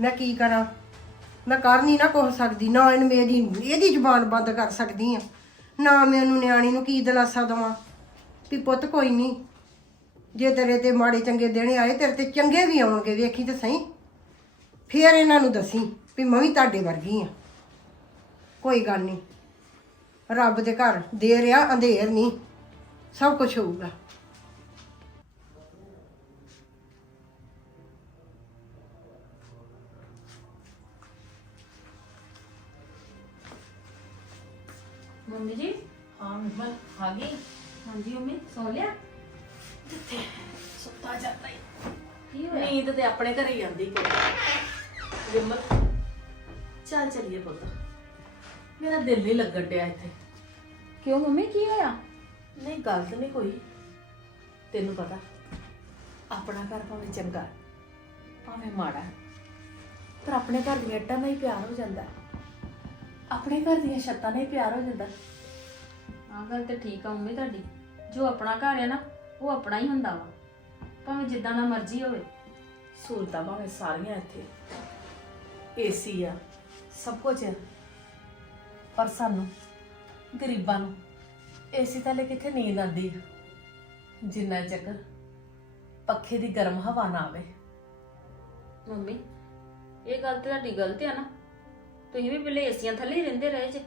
ਮੈਂ ਕੀ ਕਰਾਂ? ਮੈਂ ਕਰ ਨਹੀਂ ਨਾ ਕੁਛ ਸਕਦੀ, ਨਾ ਇਹਨੂੰ ਮੇਰੀ ਇਹਦੀ ਜ਼ੁਬਾਨ ਬੰਦ ਕਰ ਸਕਦੀ ਆ। ਨਾ ਮੈਂ ਉਹਨੂੰ ਨਿਆਣੀ ਨੂੰ ਕੀ ਦਿਲਾਸਾ ਦਵਾਂ? ਵੀ ਪੁੱਤ ਕੋਈ ਨਹੀਂ ਜੇ ਤੇਰੇ ਤੇ ਮਾੜੇ ਚੰਗੇ ਦੇਣੇ ਆਏ, ਤੇਰੇ ਤੇ ਚੰਗੇ ਵੀ ਆਉਣਗੇ, ਵੇਖੀ ਤੇ ਸਹੀ। ਫੇਰ ਇਹਨਾਂ ਨੂੰ ਦਸੀ ਵੀ ਮੈਂ ਵੀ ਤੁਹਾਡੇ ਵਰਗੀ ਆ। ਕੋਈ ਗੱਲ ਨਹੀਂ ਰੱਬ ਦੇ ਘਰ ਦੇ ਰਿਆ ਅੰਧੇਰ ਨਹੀਂ ਸਭ ਕੁਝ ਹੋਊਗਾ। ਮੰਮੀ ਜੀ? ਹਾਂ ਮੈਂ ਆ ਗਈ? ਹਾਂਜੀ ਮੰਮੀ ਸੌ ਲਿਆ? ਸੁੱਤਾ ਜਾਂਦਾ ਹੀ। ਕੀ ਹੋਇਆ? ਨੀਂਦ ਤੇ ਆਪਣੇ ਘਰੇ ਹੀ ਆਂਦੀ ਕੋਈ। ਵਿਮਲ ਚੱਲ ਚੱਲੀਏ ਪੁੱਤ। ਮੇਰਾ ਦਿਲ ਨਹੀਂ ਲੱਗਣ ਡਿਆ ਇੱਥੇ। ਕਿਉਂ ਮੰਮੀ ਕੀ ਹੋਇਆ? ਨਹੀਂ ਗੱਲ ਤਾਂ ਨਹੀਂ ਕੋਈ। ਤੈਨੂੰ ਪਤਾ ਆਪਣਾ ਘਰ ਭਾਵੇਂ ਚੰਗਾ ਭਾਵੇਂ ਮਾੜਾ। ਪਰ ਆਪਣੇ ਘਰ ਦੀਆਂ ਇੱਟਾਂ ਨਾਲ ਹੀ ਪਿਆਰ ਹੋ ਜਾਂਦਾ। ਆਪਣੇ ਘਰ ਦੀਆਂ ਛੱਤਾਂ ਨਾਲ ਹੀ ਪਿਆਰ ਹੋ ਜਾਂਦਾ। ਆਹ ਗੱਲ ਤੇ ਠੀਕ ਆ ਮੰਮੀ ਤੁਹਾਡੀ। ਜੋ ਆਪਣਾ ਘਰ ਹੈ ਨਾ ਉਹ ਆਪਣਾ ਹੀ ਹੁੰਦਾ ਵਾ। ਭਾਵੇਂ ਜਿੱਦਾਂ ਦਾ ਮਰਜ਼ੀ ਹੋਵੇ। ਸਹੂਲਤਾਂ ਭਾਵੇਂ ਸਾਰੀਆਂ ਇੱਥੇ। ਏਸੀ ਆ ਸਭ ਕੁਝ ਹੈ ਪਰ ਸਾਨੂੰ ਗਰੀਬਾਂ ਨੂੰ ਏਸੀ ਥੱਲੇ ਕਿੱਥੇ ਨੀਂਦ ਆਉਂਦੀ ਆ? ਜਿੰਨਾ ਚੱਕਰ ਪੱਖੇ ਦੀ ਗਰਮ ਹਵਾ ਨਾ ਆਵੇ। ਮੰਮੀ ਇਹ ਗੱਲ ਤੇ ਤੁਹਾਡੀ ਗਲਤ ਆ ਨਾ। ਤੁਸੀਂ ਵੀ ਪਹਿਲੇ ਏਸੀਆਂ ਥੱਲੇ ਹੀ ਰਹਿੰਦੇ ਰਹੇ ਜੇ।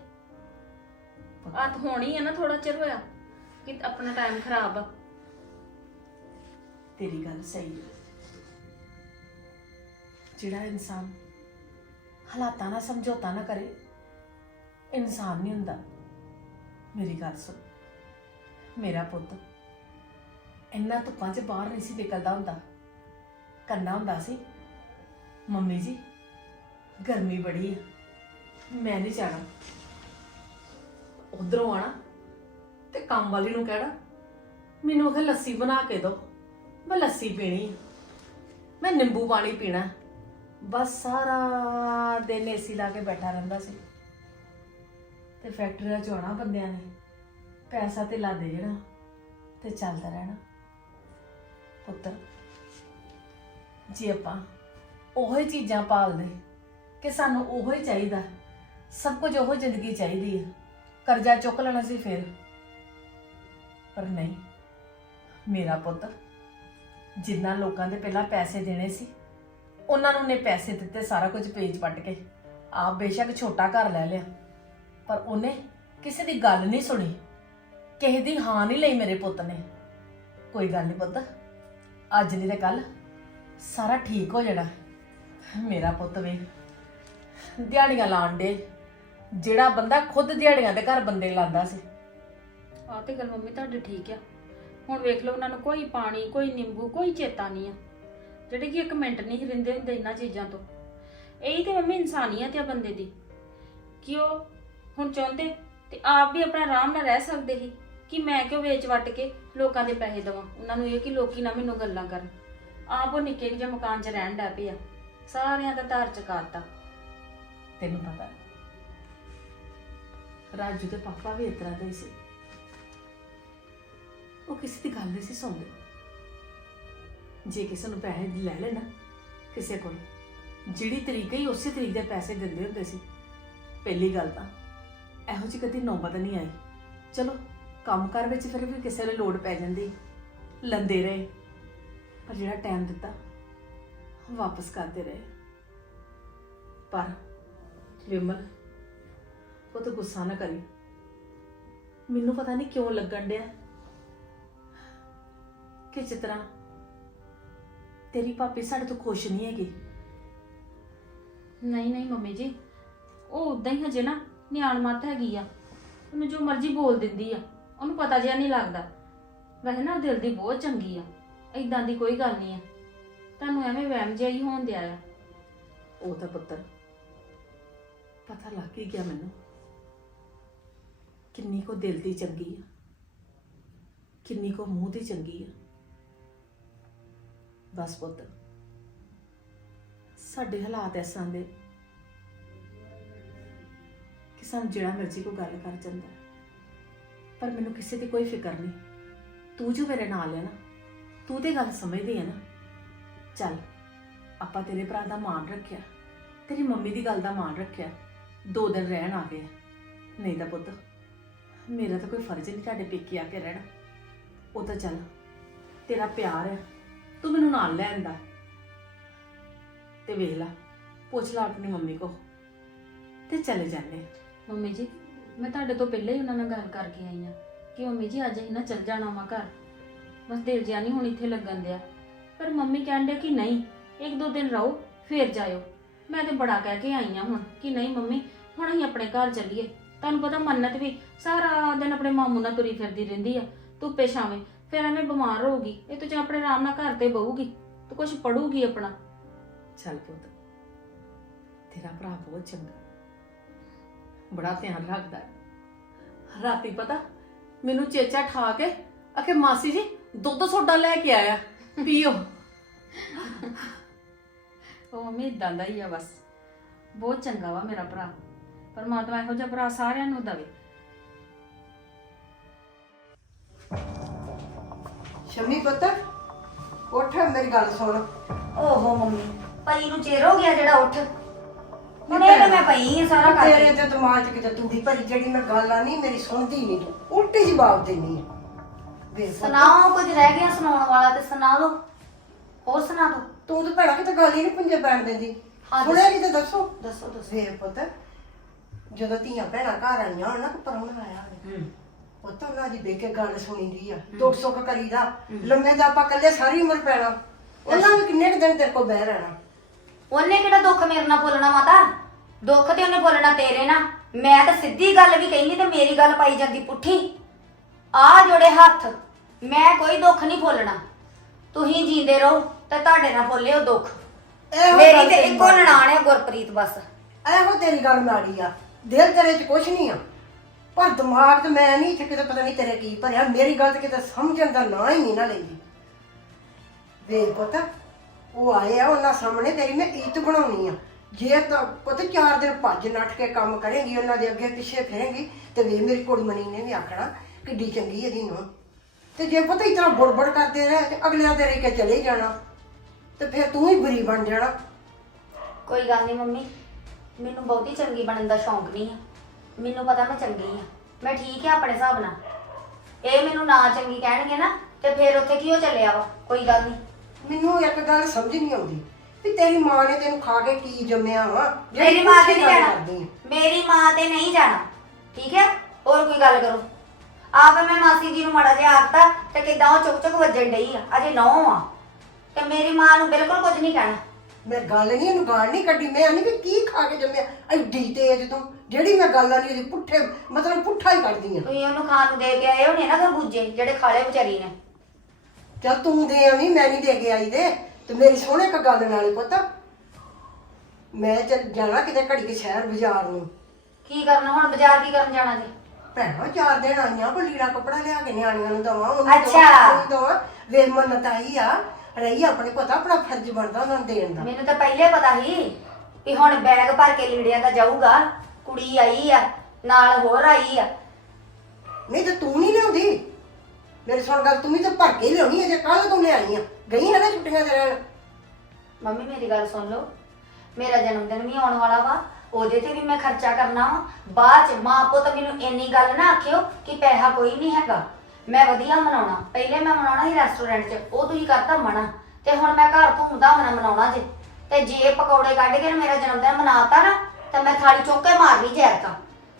ਆਤ ਹੋਣੀ ਆ ਨਾ ਥੋੜਾ ਚਿਰ ਹੋਇਆ ਕਿ ਆਪਣਾ ਟਾਈਮ ਖਰਾਬ ਆ। ਤੇਰੀ ਗੱਲ ਸਹੀ ਹੈ ਜਿਹੜਾ ਇਨਸਾਨ ਹਾਲਾਤਾਂ ਨਾਲ ਸਮਝੌਤਾ ਨਾ ਕਰੇ, ਇਨਸਾਨ ਨਹੀਂ ਹੁੰਦਾ। ਮੇਰੀ ਗੱਲ ਸੁਣ। ਮੇਰਾ ਪੁੱਤ ਇੰਨਾ ਧੁੱਪਾਂ 'ਚ ਬਾਹਰ ਨਹੀਂ ਸੀ ਨਿਕਲਦਾ ਹੁੰਦਾ। ਕਰਨਾ ਹੁੰਦਾ ਸੀ। ਮੰਮੀ ਜੀ, ਗਰਮੀ ਬੜੀ ਆ। ਮੈਂ ਨਹੀਂ ਜਾਣਾ। ਉਧਰੋਂ ਆਣਾ ਤੇ ਕੰਮ ਵਾਲੀ ਨੂੰ ਕਹਿਣਾ, ਮੈਨੂੰ ਉਹ ਲੱਸੀ ਬਣਾ ਕੇ ਦਿਓ ਮੈਂ ਲੱਸੀ ਪੀਣੀ ਹੈ। ਮੈਂ ਨਿੰਬੂ ਪਾਣੀ ਪੀਣਾ। ਬਸ ਸਾਰਾ ਦਿਨ ਏਸੀ ਲਾ ਕੇ ਬੈਠਾ ਰਹਿੰਦਾ ਸੀ। ਤੇ ਫੈਕਟਰੀਆਂ ਚ ਆਉਣਾ ਬੰਦਿਆਂ ਨੇ। ਪੈਸਾ ਤੇ ਲਾ ਦੇ ਜਿਹੜਾ ਤੇ ਚੱਲਦਾ ਰਹਿਣਾ। ਪੁੱਤਰ, ਜੇ ਆਪਾਂ ਉਹੀ ਚੀਜ਼ਾਂ ਪਾਲਦੇ ਕਿ ਸਾਨੂੰ ਉਹੋ ਹੀ ਚਾਹੀਦਾ ਸਭ ਕੁਝ ਉਹ ਜ਼ਿੰਦਗੀ ਚਾਹੀਦੀ ਹੈ ਕਰਜ਼ਾ ਚੁੱਕ ਲੈਣਾ ਸੀ ਫਿਰ। ਪਰ ਨਹੀਂ, ਮੇਰਾ ਪੁੱਤ, ਜਿੰਨਾ ਲੋਕਾਂ ਦੇ ਪਹਿਲਾਂ ਪੈਸੇ ਦੇਣੇ ਸੀ, ਉਹਨਾਂ ਨੂੰ ਨੇ ਪੈਸੇ ਦਿੱਤੇ ਸਾਰਾ ਕੁਝ ਪੇਜ ਪੱਟ ਕੇ। ਆਪ ਬੇਸ਼ੱਕ ਛੋਟਾ ਘਰ ਲੈ ਲਿਆ। ਪਰ ਉਹਨੇ ਕਿਸੇ ਦੀ ਗੱਲ ਨਹੀਂ ਸੁਣੀ। ਕਿਸੇ ਦੀ ਹਾਂ ਨਹੀਂ ਲਈ ਮੇਰੇ ਪੁੱਤ ਨੇ। ਕੋਈ ਗੱਲ ਨਹੀਂ ਪੁੱਤ, ਅੱਜ ਨਹੀਂ ਤਾਂ ਕੱਲ ਸਾਰਾ ਠੀਕ ਹੋ ਜਾਣਾ। ਮੇਰਾ ਪੁੱਤ ਵੇ ਦਿਹਾੜੀਆਂ ਲਾਣ ਦੇ ਜਿਹੜਾ ਬੰਦਾ ਖੁਦ ਦਿਹਾੜੀਆਂ ਦੇ ਘਰ ਬੰਦੇ ਲਾਂਦਾ ਸੀ। ਆਹ ਤੇ ਗੱਲ ਮੰਮੀ ਤੁਹਾਡੀ ਠੀਕ ਆ। ਹੁਣ ਵੇਖ ਲਓ ਉਹਨਾਂ ਨੂੰ ਕੋਈ ਪਾਣੀ ਕੋਈ ਨਿੰਬੂ ਕੋਈ ਚੇਤਾ ਨਹੀਂ ਆ। ਜਿਹੜੇ ਕਿ ਇੱਕ ਮਿੰਟ ਨਹੀਂ ਰਹਿੰਦੇ ਹੁੰਦੇ ਇਹਨਾਂ ਚੀਜ਼ਾਂ ਤੋਂ। ਇਹੀ ਤੇ ਮੰਮੀ ਇਨਸਾਨੀਅਤ ਆ ਬੰਦੇ ਦੀ। ਕਿ ਉਹ ਹੁਣ ਚਾਹੁੰਦੇ ਤੇ ਆਪ ਵੀ ਆਪਣਾ ਆਰਾਮ ਨਾਲ ਰਹਿ ਸਕਦੇ ਸੀ ਕਿ ਮੈਂ ਕਿਉਂ ਵੇਚ ਵੱਟ ਕੇ ਲੋਕਾਂ ਦੇ ਪੈਸੇ ਦਵਾਂ। ਉਹਨਾਂ ਨੂੰ ਇਹ ਕਿ ਲੋਕੀ ਨਾ ਮੈਨੂੰ ਗੱਲਾਂ ਕਰਨ। ਆਪ ਉਹ ਨਿੱਕੇ ਜਿਹੇ ਮਕਾਨ 'ਚ ਰਹਿਣ ਡੈ ਪਿਆ ਸਾਰਿਆਂ ਦਾ ਧਾਰ ਚਕਾਤਾ। ਤੈਨੂੰ ਪਤਾ। ਰਾਜੂ ਦੇ ਪਾਪਾ ਵੀ ਇਸ ਤਰ੍ਹਾਂ ਦੇ ਸੀ। ਉਹ ਕਿਸੇ ਦੀ ਗੱਲ ਨਹੀਂ ਸੀ ਸੁਣਦੇ। ਜੇ ਕਿਸੇ ਨੂੰ ਪੈਸੇ ਲੈ ਲੈਣਾ ਕਿਸੇ ਕੋਲ, ਜਿਹੜੀ ਤਰੀਕੇ ਹੀ ਉਸੇ ਤਰੀਕੇ ਦੇ ਪੈਸੇ ਦਿੰਦੇ ਹੁੰਦੇ ਸੀ। ਪਹਿਲੀ ਗੱਲ ਤਾਂ ਇਹੋ ਜਿਹੀ ਕਦੀ ਨੌਬਤ ਨਹੀਂ ਆਈ। ਚਲੋ ਕੰਮਕਾਰ ਵਿੱਚ ਫਿਰ ਵੀ ਕਿਸੇ ਨੂੰ ਲੋੜ ਪੈ ਜਾਂਦੀ। ਲੰਦੇ ਰਹੇ। ਪਰ ਜਿਹੜਾ ਟਾਈਮ ਦਿੱਤਾ, ਵਾਪਸ ਕਰਦੇ ਰਹੇ। ਪਰ ਵਿਮਲ ਉਹ ਤਾਂ ਗੁੱਸਾ ਨਾ ਕਰੀ। ਮੈਨੂੰ ਪਤਾ ਨਹੀਂ ਕਿਉਂ ਲੱਗਣ ਡਿਆ। ਕਿ ਤਰ੍ਹਾਂ ਤੇਰੀ ਭਾਬੀ ਸਾਡੇ ਤੋਂ ਖੁਸ਼ ਨਹੀਂ ਹੈਗੀ। ਨਹੀਂ ਨਹੀਂ ਮੰਮੀ ਜੀ ਉਹ ਉਦਾਂ ਹੀ ਹਜੇ ਨਾ ਨਿਆਣ ਮੱਤ ਹੈਗੀ ਆ। ਉਹਨੂੰ ਜੋ ਮਰਜ਼ੀ ਬੋਲ ਦਿੰਦੀ ਆ ਉਹਨੂੰ ਪਤਾ ਜਿਆ ਨਹੀਂ ਲੱਗਦਾ। ਵੈਸੇ ਨਾ ਉਹ ਦਿਲ ਦੀ ਬਹੁਤ ਚੰਗੀ ਆ ਇਦਾਂ ਦੀ ਕੋਈ ਗੱਲ ਨਹੀਂ ਆ। ਤੁਹਾਨੂੰ ਐਵੇਂ ਵਹਿਮ ਜਿਹਾ ਹੀ ਹੋਣ ਦਿਆ ਆ। ਉਹ ਤਾਂ ਪੁੱਤਰ ਪਤਾ ਲੱਗ ਹੀ ਗਿਆ ਮੈਨੂੰ। ਕਿੰਨੀ ਕੋ ਦਿਲ ਦੀ ਚੰਗੀ ਆ। ਕਿੰਨੀ ਕੋ ਮੂੰਹ ਦੀ ਚੰਗੀ ਆ। ਬਸ ਪੁੱਤ, ਸਾਡੇ ਹਾਲਾਤ ਐਸਾਂ ਦੇ ਕਿ ਸਾਨੂੰ ਜਿਹੜਾ ਮਰਜ਼ੀ ਕੋ ਗੱਲ ਕਰ ਜਾਂਦਾ। ਪਰ ਮੈਨੂੰ ਕਿਸੇ ਦੀ ਕੋਈ ਫਿਕਰ ਨਹੀਂ। ਤੂੰ ਜੋ ਮੇਰੇ ਨਾਲ ਹੈ ਨਾ, ਤੂੰ ਤੇ ਗੱਲ ਸਮਝਦੀ ਹੈ ਨਾ, ਚੱਲ, ਆਪਾਂ ਤੇਰੇ ਭਰਾ ਦਾ ਮਾਣ ਰੱਖਿਆ। ਤੇਰੀ ਮੰਮੀ ਦੀ ਗੱਲ ਦਾ ਮਾਣ ਰੱਖਿਆ। ਦੋ ਦਿਨ ਰਹਿਣ ਆ ਗਏ ਨਹੀਂ ਤਾਂ ਪੁੱਤ ਮੇਰਾ ਤਾਂ ਕੋਈ ਫਰਜ਼ ਨਹੀਂ ਤੁਹਾਡੇ ਪੇਕੇ ਆ ਕੇ ਰਹਿਣਾ। ਉਹ ਤਾਂ ਚੱਲ, ਤੇਰਾ ਪਿਆਰ ਹੈ, ਤੂੰ ਮੈਨੂੰ ਨਾਲ ਲੈ ਆਂਦਾ। ਤੇ ਵੇਖ ਲਾ, ਪੁੱਛ ਲਾ ਆਪਣੀ ਮੰਮੀ ਕੋ ਤੇ ਚਲੇ ਜਾਂਦੇ ਮੰਮੀ ਜੀ, ਮੈਂ ਤੁਹਾਡੇ ਤੋਂ ਪਹਿਲਾਂ ਹੀ ਉਹਨਾਂ ਨਾਲ ਗੱਲ ਕਰਕੇ ਆਈ ਆ ਕਿ ਮੰਮੀ ਜੀ, ਅੱਜ ਅਸੀਂ ਨਾ ਚੱਲ ਜਾਣਾ ਵਾ ਘਰ। ਬਸ ਦਿਲ ਜਿਆ ਨਹੀਂ ਹੁਣ ਇੱਥੇ ਲੱਗਣ ਦਿਆ। ਪਰ ਮੰਮੀ ਕਹਿੰਦੇ ਕਿ ਨਹੀਂ, ਇੱਕ ਦੋ ਦਿਨ ਰਹੋ, ਫੇਰ ਜਾਇਓ। ਮੈਂ ਤੇ ਬੜਾ ਕਹਿ ਕੇ ਆਈ ਆ ਹੁਣ ਕਿ ਨਹੀਂ ਮੰਮੀ, ਹੁਣ ਅਸੀਂ ਆਪਣੇ ਘਰ ਚੱਲੀਏ। ਤੁਹਾਨੂੰ ਪਤਾ ਮੰਨਤ ਵੀ ਸਾਰਾ ਦਿਨ ਆਪਣੇ ਮਾਮੂ ਨਾਲ ਤੁਰੀ ਫਿਰਦੀ ਰਹਿੰਦੀ ਆ ਧੁੱਪੇ ਛਾਵੇਂ ਫਿਰ ਐਵੇਂ ਬਿਮਾਰ ਹੋਊਗੀ ਇਹ ਤੋਂ ਜਾਂ ਆਪਣੇ ਆਰਾਮ ਨਾਲ ਘਰ ਤੇ ਬਹੂਗੀ ਤੇ ਕੁਝ ਪੜੂਗੀ ਆਪਣਾ। ਚੱਲ ਪੁੱਤ ਤੇਰਾ ਭਰਾ ਬਹੁਤ ਚੰਗਾ ਬੜਾ ਧਿਆਨ ਰੱਖਦਾ। ਹੈ। ਰਾਤੀ ਪਤਾ ਮੈਨੂੰ ਚੇਚਾ ਠਾ ਕੇ ਆਖੇ ਮਾਸੀ ਜੀ ਦੁੱਧ ਸੋਡਾ ਲੈ ਕੇ ਆਇਆ ਪੀਓ। ਉਹ ਮੰਮੀ ਇਦਾਂ ਦਾ ਹੀ ਆ ਬਸ ਬਹੁਤ ਚੰਗਾ ਵਾ ਮੇਰਾ ਭਰਾ। ਪਰਮਾਤਮਾ ਇਹੋ ਜਿਹਾ ਭਰਾ ਸਾਰਿਆਂ ਨੂੰ ਦਵੇ। ਸ਼ਮੀ ਪੁੱਤ ਉੱਠ ਮੇਰੀ ਗੱਲ ਸੁਣ। ਓਹੋ ਮੰਮੀ ਪਈ ਨੂੰ ਚਿਰ ਹੋ ਗਿਆ ਜਿਹੜਾ ਉੱਠ। ਹੁਣ ਇਹ ਤਾਂ ਮੈਂ ਪਈ ਆ ਸਾਰਾ ਤੇਰੇ ਕਰਕੇ ਤੇ ਦਿਮਾਗ 'ਚ ਕਿਤੇ ਤੂੜੀ ਭਰੀ ਜਿਹੜੀ ਮੈਂ ਗੱਲ ਆ ਨਹੀਂ ਮੇਰੀ ਸੁਣਦੀ ਨਹੀਂ ਤੂੰ। ਉਲਟੀ ਜਵਾਬ ਦੇਣੀ ਹੈ ਵੇ ਪੁੱਤ, ਸੁਣਾਓ ਕੁਝ ਰਹਿ ਗਿਆ ਸੁਣਾਉਣ ਵਾਲਾ ਤੇ ਸੁਣਾ ਦੋ ਹੋਰ ਸੁਣਾ ਦੋ ਤੂੰ ਤਾਂ ਭੈਣਾ ਕਿਤੇ ਗੱਲ ਹੀ ਨਹੀਂ ਪੁੰਜੇ ਪੈਣ ਦਿੰਦੀ। ਹਾਂ, ਸੁਣਿਆ ਕਿਤੇ ਦੱਸੋ? ਦੱਸੋ ਦੱਸੋ। ਵੇ ਪੁੱਤ ਜਦੋਂ ਧੀਆਂ ਭੈਣਾਂ ਘਰ ਆਈਆਂ ਹੋਣ ਨਾ ਕਿ ਪਰਉਣਾ ਆਇਆ ਹੋਵੇ। ਪੁੱਤ ਉਹਨਾਂ ਦੀ ਕੇ ਗੱਲ ਸੁਣੀ ਦੀ ਆ। ਦੁੱਖ ਸੁੱਖ ਕਰੀਦਾ। ਲੰਮੇ ਦਾ ਆਪਾਂ ਇਕੱਲੇ ਸਾਰੀ ਉਮਰ ਪੈਣਾ। ਉਹਨਾਂ ਨੂੰ ਕਿੰਨੇ ਕੁ ਦਿਨ ਤੇਰੇ ਕੋਲ ਬਹਿ ਰਹਿਣਾ? ਉਹਨੇ ਕਿਹੜਾ ਦੁੱਖ ਮੇਰੇ ਨਾਲ ਬੋਲਣਾ ਮਾਤਾ? ਦੁੱਖ ਤੇ ਉਹਨੇ ਬੋਲਣਾ ਤੇਰੇ ਨਾਲ। ਮੈਂ ਤਾਂ ਸਿੱਧੀ ਗੱਲ ਵੀ ਕਹਿੰਦੀ ਤੇ ਮੇਰੀ ਗੱਲ ਪਾਈ ਜਾਂਦੀ ਪੁੱਠੀ। ਆ ਜੋੜੇ ਹੱਥ ਮੈਂ ਕੋਈ ਦੁੱਖ ਨਹੀਂ ਬੋਲਣਾ। ਤੁਸੀਂ ਜੀਂਦੇ ਰਹੋ ਤੇ ਤੁਹਾਡੇ ਨਾਲ ਬੋਲੇ ਉਹ ਦੁੱਖ। ਇਹੋ ਮੇਰੀ ਗੱਲ ਤੇ ਤੇਰੀ ਇੱਕੋ ਨਨਾਣ ਹੈ ਗੁਰਪ੍ਰੀਤ ਬਸ। ਇਹੋ ਤੇਰੀ ਗੱਲ ਮਾੜੀ ਆ। ਦਿਲ ਤੇਰੇ 'ਚ ਕੁਛ ਨਹੀਂ ਆ। ਪਰ ਦਿਮਾਗ ਤੇ ਮੈਂ ਨਹੀਂ ਇੱਥੇ ਕਿਤੇ ਪਤਾ ਨਹੀਂ ਤੇਰੇ ਕੀ ਭਰਿਆ। ਮੇਰੀ ਗੱਲ ਤੇ ਕਿਤੇ ਸਮਝਣ ਦਾ ਨਾਂ ਹੀ ਨਹੀਂ ਨਾ ਲੈਂਦੀ। ਵੇਖ ਪੁੱਤ, ਉਹ ਆਏ ਆ, ਉਹਨਾਂ ਸਾਹਮਣੇ ਤੇਰੀ ਮੈਂ ਇੱਜ਼ਤ ਬਣਾਉਣੀ ਆ। ਜੇ ਤਾਂ ਪੁੱਤ ਚਾਰ ਦਿਨ ਭੱਜ ਨੱਠ ਕੇ ਕੰਮ ਕਰੇਗੀ, ਉਹਨਾਂ ਦੇ ਅੱਗੇ ਪਿੱਛੇ ਫਿਰੇਗੀ, ਤੇ ਵੇ ਮੇਰੀ ਕੁੜੀ ਮਣੀ ਨੇ ਵੀ ਆਖਣਾ, ਕਿੱਡੀ ਚੰਗੀ ਇਹਦੀ ਨੂੰ ਤੇ ਜੇ ਪੁੱਤ ਇਤਨਾ ਬੁੜਬੜ ਕਰਦੇ ਰਹੇ, ਤੇ ਅਗਲਿਆਂ ਦੇ ਰਹਿ ਕੇ ਚਲੇ ਜਾਣਾ, ਤੇ ਫਿਰ ਤੂੰ ਹੀ ਬੁਰੀ ਬਣ ਜਾਣਾ। ਕੋਈ ਗੱਲ ਨਹੀਂ ਮੰਮੀ। ਮੈਨੂੰ ਬਹੁਤੀ ਚੰਗੀ ਬਣਨ ਦਾ ਸ਼ੌਂਕ ਨਹੀਂ ਆ। ਮੈਨੂੰ ਪਤਾ ਮੈਂ ਚੰਗੀ ਆ। ਮੈਂ ਠੀਕ ਆ ਆਪਣੇ ਹਿਸਾਬ ਨਾਲ। ਇਹ ਮੈਨੂੰ ਨਾ ਚੰਗੀ ਕਹਿਣਗੇ ਨਾ ਤੇ ਫਿਰ ਉੱਥੇ ਕੀ ਹੋ ਚੱਲਿਆ ਵਾ? ਕੋਈ ਗੱਲ ਨਹੀਂ। ਮੈਨੂੰ ਇੱਕ ਗੱਲ ਸਮਝ ਨਹੀਂ ਆਉਂਦੀ ਵੀ ਤੇਰੀ ਮਾਂ ਨੇ ਤੈਨੂੰ ਖਾ ਕੇ ਕੀ ਜੰਮਿਆ ਵਾ? ਮੇਰੀ ਮਾਂ ਤੇ ਨਹੀਂ ਗੱਲ ਜਾਣਾ। ਕਰਦੀ ਆਂ। ਮੇਰੀ ਮਾਂ ਤੇ ਨਹੀਂ ਜਾਣਾ। ਠੀਕ ਹੈ ਹੋਰ ਕੋਈ ਗੱਲ ਕਰੋ। ਆਪ ਮੈਂ ਮਾਸੀ ਜੀ ਨੂੰ ਮੜਾ ਜਿਹਾ ਆਖਤਾ ਤੇ ਕਿਦਾਂ ਉਹ ਚੁੱਕ ਚੁੱਕ ਵੱਜਣ ਡਈ ਆ। ਅਜੇ ਨੌ ਆ। ਤੇ ਮੇਰੀ ਮਾਂ ਨੂੰ ਬਿਲਕੁਲ ਕੁਝ ਨਹੀਂ ਕਹਿਣਾ। ਮੈਂ ਗੱਲ ਨਹੀਂ ਇਹਨੂੰ ਗਾਲ ਨਹੀਂ ਕੱਢੀ ਮੈਂ ਨਹੀਂ ਵੀ ਕੀ ਖਾ ਕੇ ਜੰਮਿਆ? ਐਡੀ ਤੇਜ਼ ਤੂੰ ਜਿਹੜੀ ਮੈਂ ਗੱਲ ਆ ਨਹੀਂ ਉਹਦੀ ਪੁੱਠੇ ਮਤਲਬ ਪੁੱਠਾ ਹੀ ਕੱਢਦੀ ਆ। ਤੁਸੀਂ ਉਹਨੂੰ ਖਾਣ ਨੂੰ ਦੇ ਕੇ ਆਏ ਹੋਣੇ ਨਾ ਖਰਬੂਜੇ ਜਿਹੜੇ ਖਾਲੇ ਵਿਚਾਰੀ ਨੇ। ਚੱਲ ਤੂੰ ਦੇ ਆਵੀਂ ਮੈਂ ਨਹੀਂ ਦੇ ਕੇ ਆਈ ਦੇ। ਤੇ ਮੇਰੀ ਸੋਹਣੇ ਇੱਕ ਗੱਲ ਨਾਲੇ ਪੁੱਤ। ਮੈਂ ਚੱਲ ਜਾਣਾ ਕਿਤੇ ਘੜੀ ਕੇ ਸ਼ਹਿਰ ਬਾਜ਼ਾਰ ਨੂੰ। ਕੀ ਕਰਨਾ ਹੁਣ ਬਾਜ਼ਾਰ ਕੀ ਕਰਨ ਜਾਣਾ ਜੀ? ਭੈਣਾ ਚਾਰ ਦਿਨ ਆਈਆਂ ਕੋ ਲੀੜਾ ਕੱਪੜਾ ਲਿਆ ਕੇ ਨਿਆਣੀਆਂ ਨੂੰ ਦਵਾਂ ਅੱਛਾ। ਦਵਾਂ ਵੇ ਮੰਨਤ ਆਈ ਆ ਰਹੀ ਆਪਣੇ ਪਤਾ ਆਪਣਾ ਫਰਜ਼ ਬਣਦਾ ਉਹਨਾਂ ਨੂੰ ਦੇਣ ਦਾ। ਮੈਨੂੰ ਤਾਂ ਪਹਿਲੇ ਪਤਾ ਸੀ ਕਿ ਹੁਣ ਬੈਗ ਭਰ ਕੇ ਲੀੜਿਆਂ ਦਾ ਜਾਊਗਾ ਕੁੜੀ ਆਈ ਆ ਨਾਲ ਹੋਰ ਆਈ ਆ। ਨਹੀਂ ਤੇ ਤੂੰ ਨਹੀਂ ਲਿਆਉਂਦੀ। ਮੇਰੀ ਸੁਣ ਗੱਲ ਤੂੰ ਵੀ ਤਾਂ ਭਰ ਕੇ ਲਿਆਉਣੀ ਹੈ ਜੇ ਕੱਲ ਤੂੰ ਲਿਆਈ ਆ। ਗਈ ਨਾ ਛੁੱਟੀਆਂ ਤੇ ਰਹਿਣ। ਮੰਮੀ ਮੇਰੀ ਗੱਲ ਸੁਣ ਲਓ। ਮੇਰਾ ਜਨਮ ਦਿਨ ਵੀ ਆਉਣ ਵਾਲਾ ਵਾ ਉਹਦੇ ਤੇ ਵੀ ਮੈਂ ਖਰਚਾ ਕਰਨਾ ਵਾ। ਬਾਅਦ ਚ ਮਾਂ ਪੁੱਤ ਮੈਨੂੰ ਇੰਨੀ ਗੱਲ ਨਾ ਆਖਿਓ ਕਿ ਪੈਸਾ ਕੋਈ ਨਹੀਂ ਹੈਗਾ। ਮੈਂ ਵਧੀਆ ਮਨਾਉਣਾ। ਪਹਿਲੇ ਮੈਂ ਮਨਾਉਣਾ ਸੀ ਰੈਸਟੋਰੈਂਟ 'ਚ ਉਹ ਤੁਸੀਂ ਕਰਤਾ ਮਨਾ। ਤੇ ਹੁਣ ਮੈਂ ਘਰ ਧੂਮਧਾਮ ਨਾਲ ਮਨਾਉਣਾ ਜੇ। ਤੇ ਜੇ ਪਕੌੜੇ ਕੱਢ ਕੇ ਮੇਰਾ ਜਨਮ ਦਿਨ ਮਨਾਤਾ ਨਾ ਤੇ ਮੈਂ ਥਾਲੀ ਚੁੱਕ ਕੇ ਮਾਰਨੀ ਜੈਰਤਾ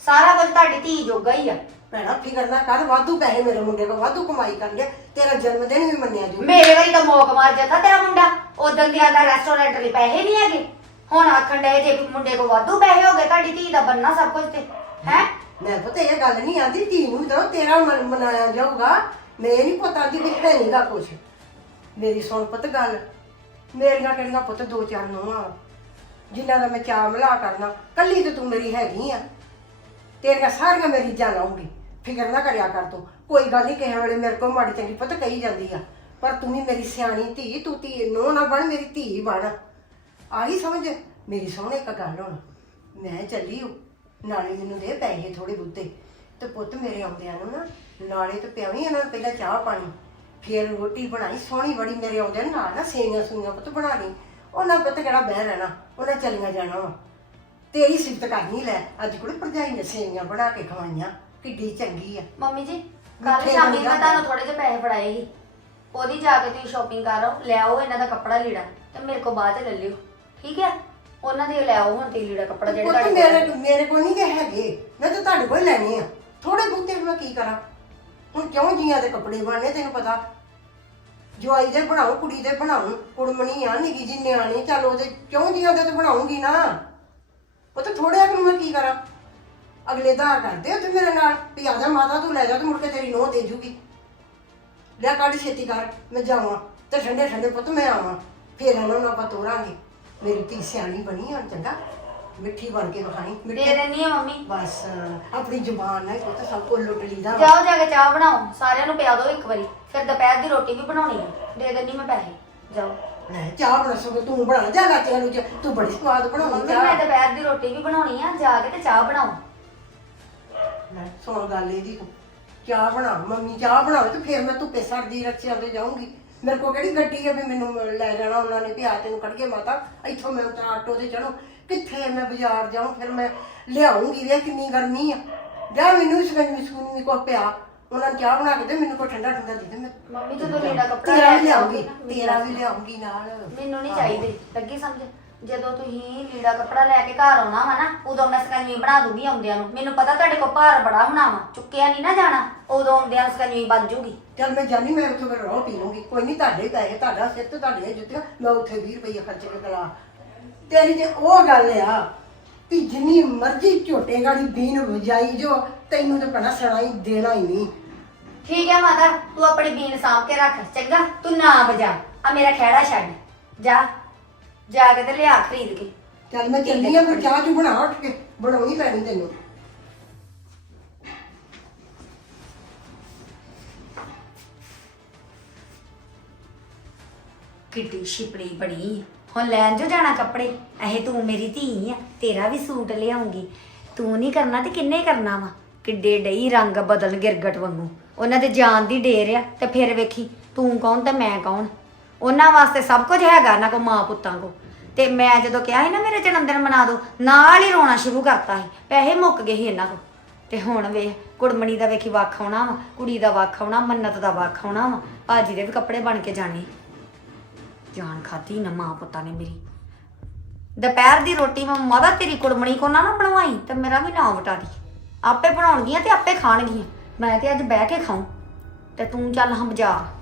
ਸਾਰਾ ਕੁਝ ਤੁਹਾਡੀ ਧੀ ਜੋਗਾ ਹੀ ਆ। ਭੈਣਾ ਫਿਕਰ ਨਾ ਕਰ ਵਾਧੂ ਪੈਸੇ ਮੇਰੇ ਮੁੰਡੇ ਕੋਲ ਵਾਧੂ ਕਮਾਈ ਕਰਨਗੇ ਤੇਰਾ ਜਨਮ ਦਿਨ ਵੀ ਮੰਨਿਆ ਜੂ ਮੇਰੇ ਵਾਰੀ ਤਾਂ ਮੋਕ ਮਾਰ ਜਾਂਦਾ ਤੇਰਾ ਮੁੰਡਾ। ਉਦੋਂ ਦਾ ਰੈਸਟੋਰੈਂਟ ਲਈ ਪੈਸੇ ਨਹੀਂ ਹੈਗੇ। ਹੁਣ ਆਖਣ ਡਏ ਜੇ ਵੀ ਮੁੰਡੇ ਕੋ ਵਾਧੂ ਪੈਸੇ ਹੋ ਗਏ ਤੁਹਾਡੀ ਧੀ ਦਾ ਬੰਨਾ ਸਭ ਕੁਝ ਤੇ। ਹੈ? ਮੈਂ ਪੁੱਤ, ਇਹ ਗੱਲ ਨਹੀਂ ਆਂਦੀ, ਧੀ ਨੂੰ ਦੋ ਤੇਰਾ ਮਨ ਮਨਾਇਆ ਜਾਊਗਾ। ਮੈਂ ਨਹੀਂ ਪਤਾ ਦੀ ਵੀ ਹੈ ਨਹੀਂਗਾ ਕੁਛ। ਮੇਰੀ ਸੁਣ ਪੁੱਤ ਗੱਲ। ਮੇਰੀਆਂ ਕਿਹੜੀਆਂ ਪੁੱਤ ਦੋ ਚਾਰ ਨੂੰਹਾਂ ਜਿਨ੍ਹਾਂ ਦਾ ਮੈਂ ਚਾਅ ਮਿਲਾ ਕਰਨਾ। ਕੱਲੀ ਤੇ ਤੂੰ ਮੇਰੀ ਹੈਗੀ ਆ। ਤੇਰੀਆਂ ਸਾਰੀਆਂ ਮੇਰੀ ਜਾਨ ਆਉਂਗੀ ਫਿਕਰ ਨਾ ਕਰਿਆ ਕਰ ਤੂੰ। ਕੋਈ ਗੱਲ ਨਹੀਂ, ਕਿਸੇ ਵੇਲੇ ਮੇਰੇ ਕੋਲ ਮਾੜੀ ਚੰਗੀ ਪੁੱਤ ਕਹੀ ਜਾਂਦੀ ਆ। ਪਰ ਤੂੰ ਵੀ ਮੇਰੀ ਸਿਆਣੀ ਧੀ, ਤੂੰ ਧੀ ਨੋ ਨਾ ਬਣ, ਮੇਰੀ ਧੀ ਬਣ। ਆਹੀ ਸਮਝ, ਮੇਰੀ ਸੁਣ ਇੱਕ ਗੱਲ ਹੁਣ। ਮੈਂ ਚੱਲੀ ਹੂੰ ਨਾਲੇ ਮੈਨੂੰ ਦੇ ਪੈਸੇ ਥੋੜੇ ਬੁੱਤੇ ਤੇ ਪੁੱਤ ਮੇਰੇ ਆਉਂਦਿਆਂ ਨੂੰ ਨਾ ਨਾਲੇ ਤੇ ਪਿਆਵੀ ਇਹਨਾਂ ਨੂੰ ਪਹਿਲਾਂ ਚਾਹ ਪਾਣੀ ਫਿਰ ਰੋਟੀ ਬਣਾਈ ਸੋਹਣੀ ਬੜੀ ਮੇਰੇ ਆਉਂਦਿਆਂ ਨੂੰ ਨਾਲ ਨਾ ਸੇਵੀਆਂ ਸੂਈਆਂ ਪੁੱਤ ਬਣਾ ਲਈ। ਉਹਨਾਂ ਪੁੱਤ ਕਿਹੜਾ ਬਹਿ ਰਹਿਣਾ ਉਹਨਾਂ ਚੱਲੀਆਂ ਜਾਣਾ ਵਾ। ਤੇਰੀ ਸਿਫਤ ਕਰਨੀ ਲੈ ਅੱਜ ਕੋਲ ਭਰਜਾਈ ਨੇ ਸੇਵੀਆਂ ਬਣਾ ਕੇ ਖਵਾਈਆਂ ਕਿੱਡੀ ਚੰਗੀ ਆ। ਮੰਮੀ ਜੀ ਕੱਲ ਮਿੱਠੇ ਸ਼ਾਮੀ ਮੈਂ। ਤੁਹਾਨੂੰ ਥੋੜੇ ਜਿਹੇ ਪੈਸੇ ਫੜਾਏ ਸੀ। ਉਹਦੀ ਜਾ ਕੇ ਤੁਸੀਂ ਸ਼ਾਪਿੰਗ ਕਰੋ ਲੈ ਆਓ ਇਹਨਾਂ ਦਾ ਕੱਪੜਾ ਲੀੜਾ ਤੇ ਮੇਰੇ ਕੋਲ ਬਾਅਦ ਚ ਲੈ ਲਿਓ। ਠੀਕ ਹੈ ਉਹਨਾਂ ਦੇ ਲੈ ਆਓ ਹੁਣ ਤੇ ਲੀੜਾ ਕੱਪੜਾ ਜਿਹੜੇ ਪੁੱਤ ਤੁਹਾਡੇ ਮੇਰੇ ਕੋਲ ਮੇਰੇ ਕੋਲ ਨਹੀਂ ਕਿ ਹੈਗੇ। ਮੈਂ ਤਾਂ ਤੁਹਾਡੇ ਕੋਲ ਹੀ ਲੈਣੇ ਆ। ਥੋੜੇ ਬਹੁਤੇ ਮੈਂ ਕੀ ਕਰਾਂ? ਹੁਣ ਕਿਉਂ ਜੀਆਂ ਦੇ ਕੱਪੜੇ ਬਣਨੇ ਤੈਨੂੰ ਪਤਾ? ਜਵਾਈ ਦੇ ਬਣਾਉ ਕੁੜੀ ਦੇ ਬਣਾਉ ਕੁੜਮਣੀ ਆ ਨਿੱਕੀ ਜੀ ਨਿਆਣੀ ਚੱਲ ਉਹਦੇ ਕਿਉਂ ਜੀਆਂ ਦੇ ਤੇ ਬਣਾਉਂਗੀ ਨਾ? ਉਹ ਤਾਂ ਥੋੜਿਆ ਨੂੰ ਮੈਂ ਕੀ ਕਰਾਂ? ਅਗਲੇ ਦਾ ਕਰਦੇ ਉੱਥੇ ਮੇਰੇ ਨਾਲ? ਵੀ ਆ ਜਾ ਮਾਤਾ ਤੂੰ ਲੈ ਜਾ ਤੇ ਮੁੜ ਕੇ ਤੇਰੀ ਨੋਹ ਦੇ ਜੂਗੀ। ਲੈ ਕੱਢ ਛੇਤੀ ਕਰ ਮੈਂ ਜਾਵਾਂ। ਤੇ ਠੰਡੇ ਠੰਡੇ ਪੁੱਤ ਮੈਂ ਆਵਾਂ। ਫੇਰ ਇਹਨਾਂ ਨੂੰ ਆਪਾਂ ਤੋਰਾਂਗੇ। ਮੇਰੀ ਧੀ ਸਿਆਣੀ ਬਣੀ ਹੁਣ ਚੰਗਾ। ਮਿੱਠੀ ਬਣ ਕੇ ਵਿਖਾਈ। ਦੇ ਮਿੱਠੀ ਆ ਮੰਮੀ। ਬਸ ਆਪਣੀ ਜ਼ੁਬਾਨ ਨਾਲ ਪੁੱਤ ਸਭ ਕੁਝ ਲੁੱਟ ਲੀਦਾ ਵਾ। ਜਾਓ ਜਾ ਕੇ ਚਾਹ ਬਣਾਓ ਸਾਰਿਆਂ ਨੂੰ ਪਿਆ ਦਿਓ ਇੱਕ ਵਾਰੀ। ਫਿਰ ਦੁਪਹਿਰ ਦੀ ਰੋਟੀ ਵੀ ਬਣਾਉਣੀ ਹੈ ਦੇ ਦੇਣੀ ਮੈਂ ਪੈਸੇ। ਜਾਓ। ਲੈ ਚਾਹ ਬਣਾ ਸੋ ਤੂੰ ਬਣਾ ਜਾ ਨੂੰ ਚ- ਤੂੰ ਬੜੀ ਸਵਾਦ ਬਣਾਉਂਦੀ ਮੰਮੀ ਮੈਂ ਚਾਹ ਦੁਪਹਿਰ ਦੀ ਰੋਟੀ ਵੀ ਬਣਾਉਣੀ ਆ ਜਾ ਕੇ ਤੇ ਚਾਹ ਬਣਾਓ। ਲੈ ਸੁਣ ਗੱਲ ਇਹਦੀ ਤੂੰ। ਚਾਹ ਬਣਾ ਮੰਮੀ ਚਾਹ ਬਣਾਵੇ ਤੇ ਫਿਰ ਮੈਂ ਧੁੱਪੇ ਸਰਦੀ ਰੱਖਿਆ ਤੇ ਜਾਊਂਗੀ। ਮੇਰੇ ਕੋ ਕਿਹੜੀ ਗੱਡੀ ਆ ਵੀ ਮੈਨੂੰ ਲੈ ਜਾਣਾ ਉਹਨਾਂ ਨੇ ਵੀ ਆ ਤੈਨੂੰ ਕੱਢ ਕੇ ਮਾਤਾ ਇੱਥੋਂ ਮੈਂ ਉਤਾਰ ਆਟੋ ਤੇ ਚੜੋ ਕਿੱਥੇ ਮੈਂ ਬਾਜ਼ਾਰ ਜਾਉਂ ਫਿਰ ਮੈਂ ਲਿਆਉਂਗੀ ਵੇ ਕਿੰਨੀ ਗਰਮੀ ਆ। ਜਾ ਮੈਨੂੰ ਸਕੰਜੀ ਸਕੂਨੀ ਕੋ ਪਿਆ ਉਹਨਾਂ ਨੇ ਚਾਹ ਬਣਾ ਕੇ ਦੇ ਮੈਨੂੰ ਕੋ ਠੰਡਾ ਠੰਡਾ ਦੇ ਦੇ। ਮੈਂ ਮੰਮੀ ਜਦੋਂ ਲੀੜਾ ਕੱਪੜਾ ਤੇਰਾ ਵੀ ਲਿਆਉਂਗੀ ਤੇਰਾ ਵੀ। ਲਿਆਉਂਗੀ ਨਾਲ। ਮੈਨੂੰ ਨਹੀਂ ਚਾਹੀਦੇ ਲੱਗੀ ਸਮਝ? ਜਦੋਂ ਤੁਸੀਂ ਲੀੜਾ ਕੱਪੜਾ ਲੈ ਕੇ ਘਰ ਆਉਣਾ ਵਾ ਨਾ ਉਦੋਂ ਮੈਂ ਸਕੰਜਵੀ ਬਣਾ ਦੂੰਗੀ ਆਉਂਦਿਆਂ ਨੂੰ। ਮੈਨੂੰ ਪਤਾ ਤੁਹਾਡੇ ਕੋਲ ਭਾਰ ਬੜਾ ਹੋਣਾ ਵਾ ਚੁੱਕਿਆ ਨਹੀਂ ਨਾ ਜਾਣਾ ਉਦੋਂ ਆਉਂਦਿਆਂ ਨੂੰ ਸਕੰਜਵੀ ਬਣ ਜੂਗੀ। ਚੱਲ ਮੈਂ ਜਾਨੀ ਮੈਂ ਉੱਥੋਂ ਫਿਰ ਰੋਹ ਪੀ ਲੂੰਗੀ ਕੋਈ ਨਹੀਂ ਤੁਹਾਡੇ ਹੀ ਪੈਸੇ ਤੁਹਾਡਾ ਸਿਰ ਤੇ ਤੁਹਾਡੀਆਂ ਜੁੱਤੀਆਂ ਮੈਂ ਉੱਥੇ 20 ਰੁਪਏ ਖਰਚ ਕੇ ਗਲਾ ਤੇਰੀ ਤੇ ਉਹ ਗੱਲ ਆ ਕਿ ਜਿੰਨੀ ਮਰਜ਼ੀ ਝੋਟੇ ਗਾੜੀ ਬੀਨ ਵਜਾਈ ਜੋ ਤੈਨੂੰ ਤਾਂ ਪਣਾ ਸਣਾਈ ਦੇਣਾ ਹੀ ਨਹੀਂ। ਠੀਕ ਹੈ ਮਾਤਾ ਤੂੰ ਆਪਣੀ ਬੀਨ ਸਾਂਭ ਕੇ ਰੱਖ ਚੰਗਾ? ਤੂੰ ਨਾ ਵਜਾ। ਆ ਮੇਰਾ ਖਹਿੜਾ ਛੱਡ। ਜਾ। ਜਾ ਕੇ ਤੇ ਲਿਆ ਖਰੀਦ ਕੇ। ਚੱਲ ਮੈਂ ਚੱਲੀ ਆ ਫਿਰ ਚਾਹ ਚੂ ਬਣਾ ਉੱਠ ਕੇ ਬਣਾਉਣੀ ਪੈਣੀ ਤੈਨੂੰ। ਕਿੱਡੀ ਸ਼ਿਪੜੀ ਬਣੀ ਹੁਣ ਲੈਣ ਜੋ ਜਾਣਾ ਕੱਪੜੇ ਇਹ ਤੂੰ ਮੇਰੀ ਧੀ ਆ ਤੇਰਾ ਵੀ ਸੂਟ ਲਿਆਉਂਗੀ। ਤੂੰ ਨਹੀਂ ਕਰਨਾ ਤੇ ਕਿੰਨੇ ਕਰਨਾ ਵਾ? ਕਿੱਡੇ ਡਈ ਰੰਗ ਬਦਲ ਗਿਰਗਟ ਵਾਂਗੂ। ਉਹਨਾਂ ਦੇ ਜਾਨ ਦੀ ਢੇਰ ਆ ਤੇ ਫਿਰ ਵੇਖੀ ਤੂੰ ਕੌਣ ਤੇ ਮੈਂ ਕੌਣ? ਉਹਨਾਂ ਵਾਸਤੇ ਸਭ ਕੁਝ ਹੈਗਾ ਨਾ ਕੋ ਮਾਂ ਪੁੱਤਾਂ ਕੋ ਤੇ ਮੈਂ ਜਦੋਂ ਕਿਹਾ ਸੀ ਨਾ, ਮੇਰੇ ਜਨਮ ਦਿਨ ਮਨਾ ਦੋ, ਨਾਲ ਹੀ ਰੋਣਾ ਸ਼ੁਰੂ ਕਰਤਾ ਸੀ। ਪੈਸੇ ਮੁੱਕ ਗਏ ਸੀ ਇਹਨਾਂ ਕੋ ਤੇ ਹੁਣ ਵੇ ਕੁੜਮਣੀ ਦਾ ਵੇਖੀ ਵੱਖ ਆਉਣਾ ਵਾ, ਕੁੜੀ ਦਾ ਵੱਖ ਆਉਣਾ, ਮੰਨਤ ਦਾ ਵੱਖ ਆਉਣਾ ਵਾ। ਭਾਜੀ ਦੇ ਵੀ ਕੱਪੜੇ ਬਣ ਕੇ ਜਾਣੇ। ਜਾਨ ਖਾਦੀ ਨਾ ਮਾਂ ਪੁੱਤਾਂ ਨੇ ਮੇਰੀ। ਦੁਪਹਿਰ ਦੀ ਰੋਟੀ ਮੈਂ ਮਦਾ ਤੇਰੀ ਕੁੜਮਣੀ ਕੋ ਨਾ ਨਾ ਬਣਵਾਈ, ਤੇ ਮੇਰਾ ਵੀ ਨਾਂ ਵਟਾ ਦੀ। ਆਪੇ ਬਣਾਉਣਗੀਆਂ ਤੇ ਆਪੇ ਖਾਣਗੀਆਂ। ਮੈਂ ਤੇ ਅੱਜ ਬਹਿ ਕੇ ਖਾਉਂ ਤੇ ਤੂੰ ਚੱਲ ਹਾਂ ਬਾਜ਼ਾਰ।